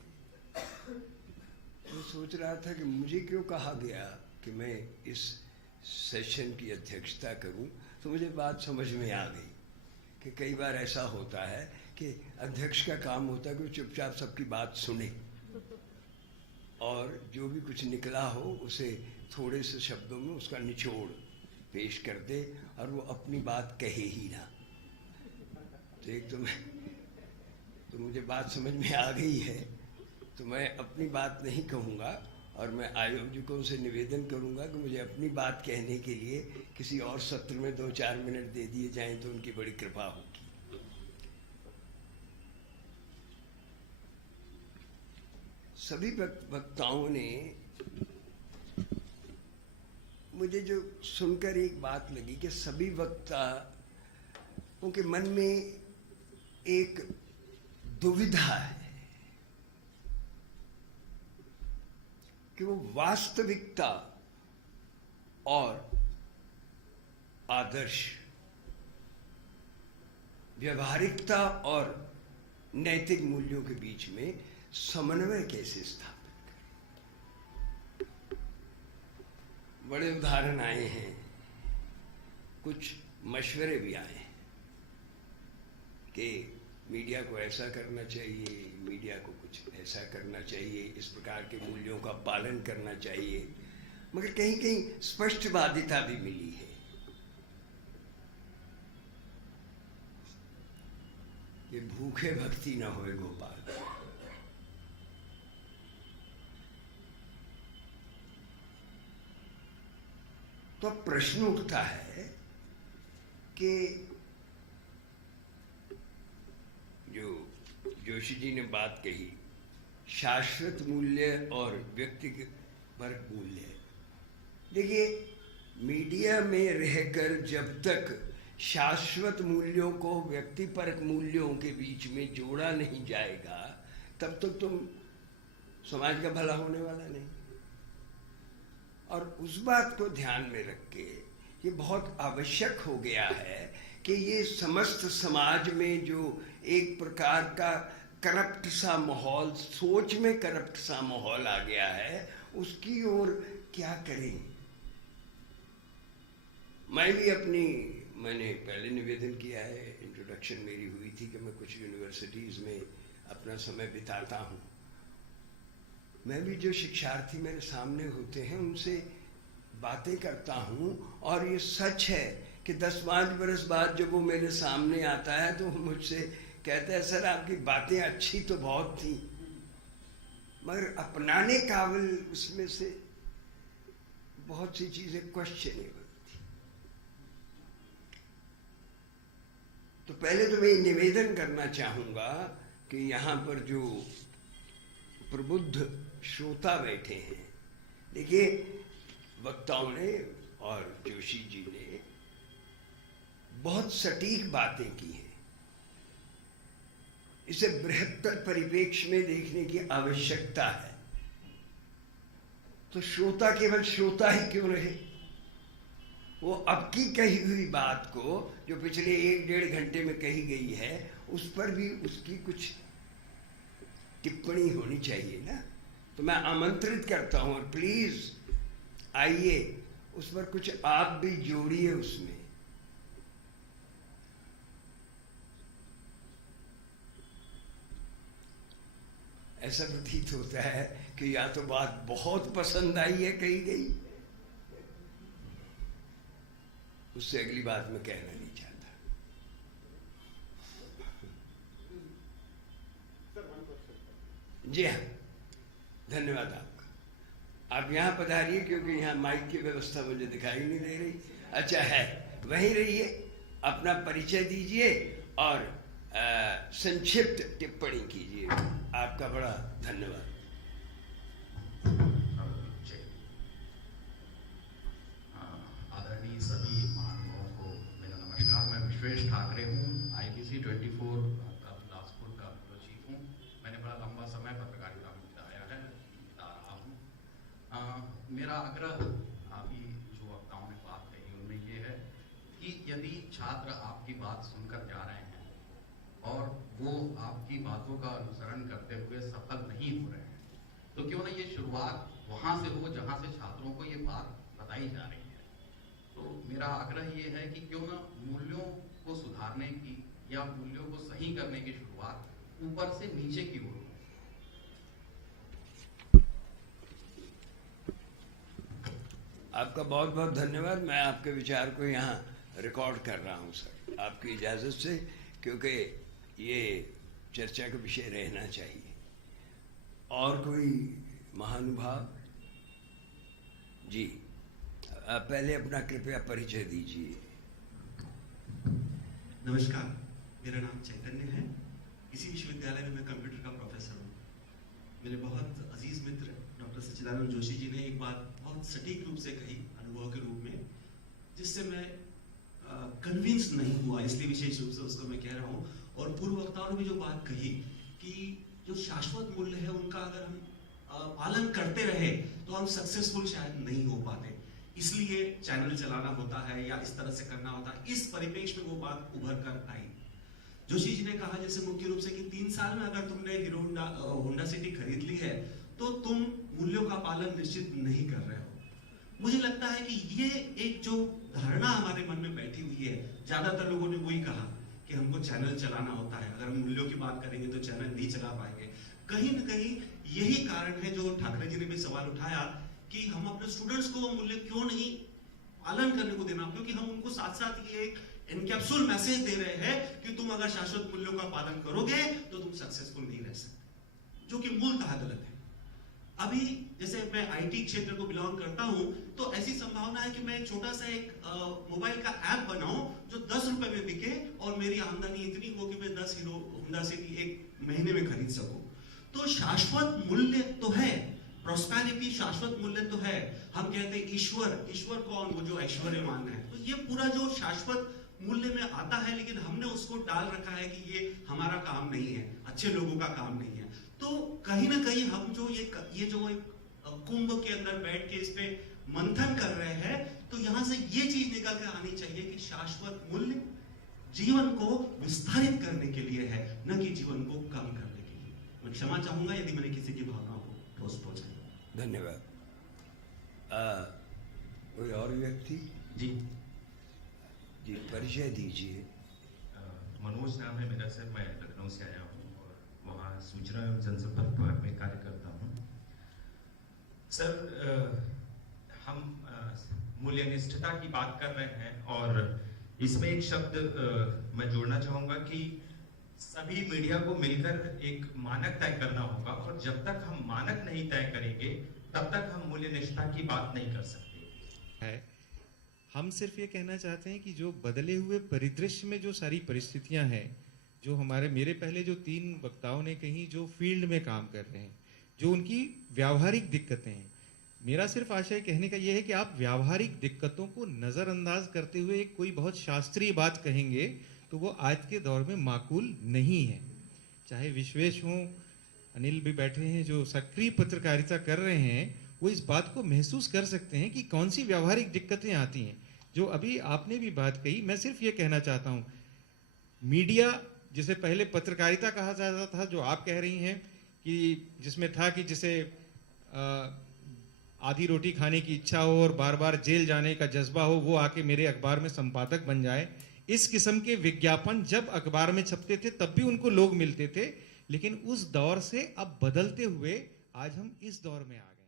मैं सोच रहा था कि मुझे क्यों कहा गया कि मैं इस सेशन की अध्यक्षता करूं, तो मुझे बात समझ में आ गई कि कई बार ऐसा होता है कि अध्यक्ष का काम होता है कि चुपचाप सबकी बात सुने और जो भी कुछ निकला हो उसे थोड़े से शब्दों में उसका निचोड़ पेश कर दे और वो अपनी बात कहे ही ना। तो एक तो मुझे बात समझ में आ गई है, तो मैं अपनी बात नहीं कहूँगा और मैं आयोजकों से निवेदन करूंगा कि मुझे अपनी बात कहने के लिए किसी और सत्र में 2-4 मिनट दे दिए जाएं तो उनकी बड़ी कृपा होगी। सभी वक्ताओं ने मुझे जो सुनकर एक बात लगी कि सभी वक्ताओं के मन में एक दुविधा है कि वो वास्तविकता और आदर्श, व्यवहारिकता और नैतिक मूल्यों के बीच में समन्वय कैसे स्थापित करें। बड़े उदाहरण आए हैं, कुछ मशवरे भी आए हैं कि मीडिया को ऐसा करना चाहिए, मीडिया को कुछ ऐसा करना चाहिए, इस प्रकार के मूल्यों का पालन करना चाहिए, मगर कहीं कहीं स्पष्टवादिता भी मिली है। ये भूखे भक्ति न होए गोपाल। तो प्रश्न उठता है कि जो जोशी जी ने बात कही, शाश्वत मूल्य और व्यक्तिपरक मूल्य। देखिए, मीडिया में रहकर जब तक शाश्वत मूल्यों को व्यक्तिपरक मूल्यों के बीच में जोड़ा नहीं जाएगा, तब तक तुम समाज का भला होने वाला नहीं। और उस बात को ध्यान में रख के ये बहुत आवश्यक हो गया है कि ये समस्त समाज में जो एक प्रकार का करप्ट सा माहौल, सोच में करप्ट सा माहौल आ गया है, उसकी ओर क्या करें। मैंने पहले निवेदन किया है, इंट्रोडक्शन मेरी हुई थी कि मैं कुछ यूनिवर्सिटीज़ में अपना समय बिताता हूँ। मैं भी जो शिक्षार्थी मेरे सामने होते हैं उनसे बातें करता हूँ, और ये सच है कि 10-5 बरस बाद जब वो मेरे सामने आता है तो मुझसे कहता है, सर आपकी बातें अच्छी तो बहुत थी, मगर अपनाने काबिल उसमें से बहुत सी चीज़ें क्वेश्चनेबल थी। तो पहले तो मैं निवेदन करना चाहूँगा कि यहाँ पर जो प्रबुद्ध श्रोता बैठे हैं, देखिए वक्ताओं ने और जोशी जी ने बहुत सटीक बातें की हैं। इसे बृहत्तर परिप्रेक्ष्य में देखने की आवश्यकता है। तो श्रोता केवल श्रोता ही क्यों रहे? वो अब की कही हुई बात को जो पिछले 1-1.5 घंटे में कही गई है, उस पर भी उसकी कुछ टिप्पणी होनी चाहिए ना। तो मैं आमंत्रित करता हूं, और प्लीज आइए, उस पर कुछ आप भी जोड़िए उसमें। ऐसा प्रतीत होता है कि या तो बात बहुत पसंद आई है कही गई, उससे अगली बात मैं कहना नहीं चाहता। जी हाँ, धन्यवाद आपका। आप यहाँ पधारिए, क्योंकि यहाँ माइक की व्यवस्था मुझे दिखाई नहीं दे रही। अच्छा है, वहीं रहिए, अपना परिचय दीजिए और संक्षिप्त टिप्पणी कीजिए। आपका बड़ा धन्यवाद। आदरणीय सभी महानुभावों को मेरा नमस्कार। मैं विश्वेश ठाकरे हूँ, IBC 24 का बिलासपुर का ब्यूरो चीफ हूँ। मैंने बड़ा लंबा समय पत्रकारिता में बिताया है, बता रहा हूँ। मेरा आग्रह अभी जो वक्ताओं ने बात कही उनमें ये है कि यदि छात्र आपकी बात सुनकर जा रहे हैं और वो आपकी बातों का अनुसरण करते हुए सफल नहीं हो रहे हैं, तो क्यों ना ये शुरुआत वहाँ से हो जहाँ से छात्रों को ये बात बताई जा रही है। तो मेरा आग्रह ये है कि क्यों ना मूल्यों को सुधारने की या मूल्यों को सही करने की शुरुआत ऊपर से नीचे की ओर हो। आपका बहुत बहुत धन्यवाद। मैं आपके विचार को यहाँ रिकॉर्ड कर रहा हूँ सर, आपकी इजाज़त से, क्योंकि ये चर्चा का विषय रहना चाहिए। और कोई महानुभाव? जी, पहले अपना कृपया परिचय दीजिए। नमस्कार, मेरा नाम चैतन्य है। इसी विश्वविद्यालय में मैं कंप्यूटर का प्रोफेसर हूँ। मेरे बहुत अजीज मित्र डॉक्टर सच्चिदानंद जोशी जी ने एक बात बहुत सटीक रूप से कही अनुभव के रूप में, जिससे मैं कन्विंस नहीं हुआ, इसलिए विशेष रूप से उसको मैं कह रहा हूँ। और पूर्व वक्ताओं ने भी जो बात कही कि जो शाश्वत मूल्य है उनका अगर हम पालन करते रहे तो हम सक्सेसफुल शायद नहीं हो पाते, इसलिए चैनल चलाना होता है या इस तरह से करना होता है। इस परिप्रेक्ष्य में वो बात उभर कर आई। जोशी जी ने कहा जैसे मुख्य रूप से कि 3 साल में अगर तुमने हीरो होंडा सिटी खरीद ली है तो तुम मूल्यों का पालन निश्चित नहीं कर रहे हो। मुझे लगता है कि ये एक जो धारणा हमारे मन में बैठी हुई है, ज्यादातर लोगों ने वही कहा कि हमको चैनल चलाना होता है, अगर हम मूल्यों की बात करेंगे तो चैनल नहीं चला पाएंगे। कहीं न कहीं यही कारण है जो ठाकरे जी ने भी सवाल उठाया कि हम अपने स्टूडेंट्स को वो मूल्य क्यों नहीं पालन करने को देना, क्योंकि हम उनको साथ साथ ये एक इनकैप्सूल मैसेज दे रहे हैं कि तुम अगर शाश्वत मूल्यों का पालन करोगे तो तुम सक्सेसफुल नहीं रह सकते, जो कि मूलतः गलत है। अभी जैसे मैं IT क्षेत्र को बिलोंग करता हूं, तो ऐसी संभावना है कि मैं एक छोटा सा एक मोबाइल का ऐप बनाऊं जो 10 रुपए में बिके और मेरी आमदनी इतनी हो कि मैं 10 हीरो होंडा सिटी एक महीने में खरीद सकूं। तो शाश्वत मूल्य तो है, प्रोस्पेरिटी शाश्वत मूल्य तो है। हम कहते हैं ईश्वर कौन? वो जो ऐश्वर्यमान है। तो ये पूरा जो शाश्वत मूल्य में आता है, लेकिन हमने उसको डाल रखा है कि ये हमारा काम नहीं है, अच्छे लोगों का काम नहीं है। तो कहीं ना कहीं हम जो ये जो एक कुंभ के अंदर बैठ के इस पे मंथन कर रहे हैं, तो यहां से ये चीज निकल कर आनी चाहिए कि शाश्वत मूल्य जीवन को विस्तारित करने के लिए है, न कि जीवन को कम करने के लिए। मैं क्षमा चाहूंगा यदि मैंने किसी की भावनाओं को ठोस पहुंचाया। धन्यवाद। कोई और व्यक्ति? जी जी, परिचय दीजिए। मनोज नाम है मेरा सर, मैं लखनऊ से आया हूँ और वहाँ सूचना एवं जनसंपर्क विभाग में कार्य करता हूँ। सर, हम मूल्यनिष्ठता की बात कर रहे हैं और इसमें एक शब्द मैं जोड़ना चाहूँगा कि सभी मीडिया को मिलकर एक मानक तय करना होगा, और जब तक हम मानक नहीं तय करेंगे तब तक हम मूल्यनिष्ठता की बात नहीं कर सकते है। हम सिर्फ ये कहना चाहते हैं कि जो बदले हुए परिदृश्य में जो सारी परिस्थितियां हैं, जो मेरे पहले जो 3 वक्ताओं ने कही, जो फील्ड में काम कर रहे हैं, जो उनकी व्यावहारिक दिक्कतें हैं, मेरा सिर्फ आशय कहने का यह है कि आप व्यावहारिक दिक्कतों को नज़रअंदाज करते हुए एक कोई बहुत शास्त्रीय बात कहेंगे तो वो आज के दौर में माकूल नहीं है। चाहे विश्वेश हों, अनिल भी बैठे हैं जो सक्रिय पत्रकारिता कर रहे हैं, वो इस बात को महसूस कर सकते हैं कि कौन सी व्यावहारिक दिक्कतें आती हैं। जो अभी आपने भी बात कही, मैं सिर्फ ये कहना चाहता हूँ, मीडिया जिसे पहले पत्रकारिता कहा जाता था, जो आप कह रही हैं कि जिसमें था कि जिसे आधी रोटी खाने की इच्छा हो और बार बार जेल जाने का जज्बा हो, वो आके मेरे अखबार में संपादक बन जाए। इस किस्म के विज्ञापन जब अखबार में छपते थे तब भी उनको लोग मिलते थे, लेकिन उस दौर से अब बदलते हुए आज हम इस दौर में आ गए।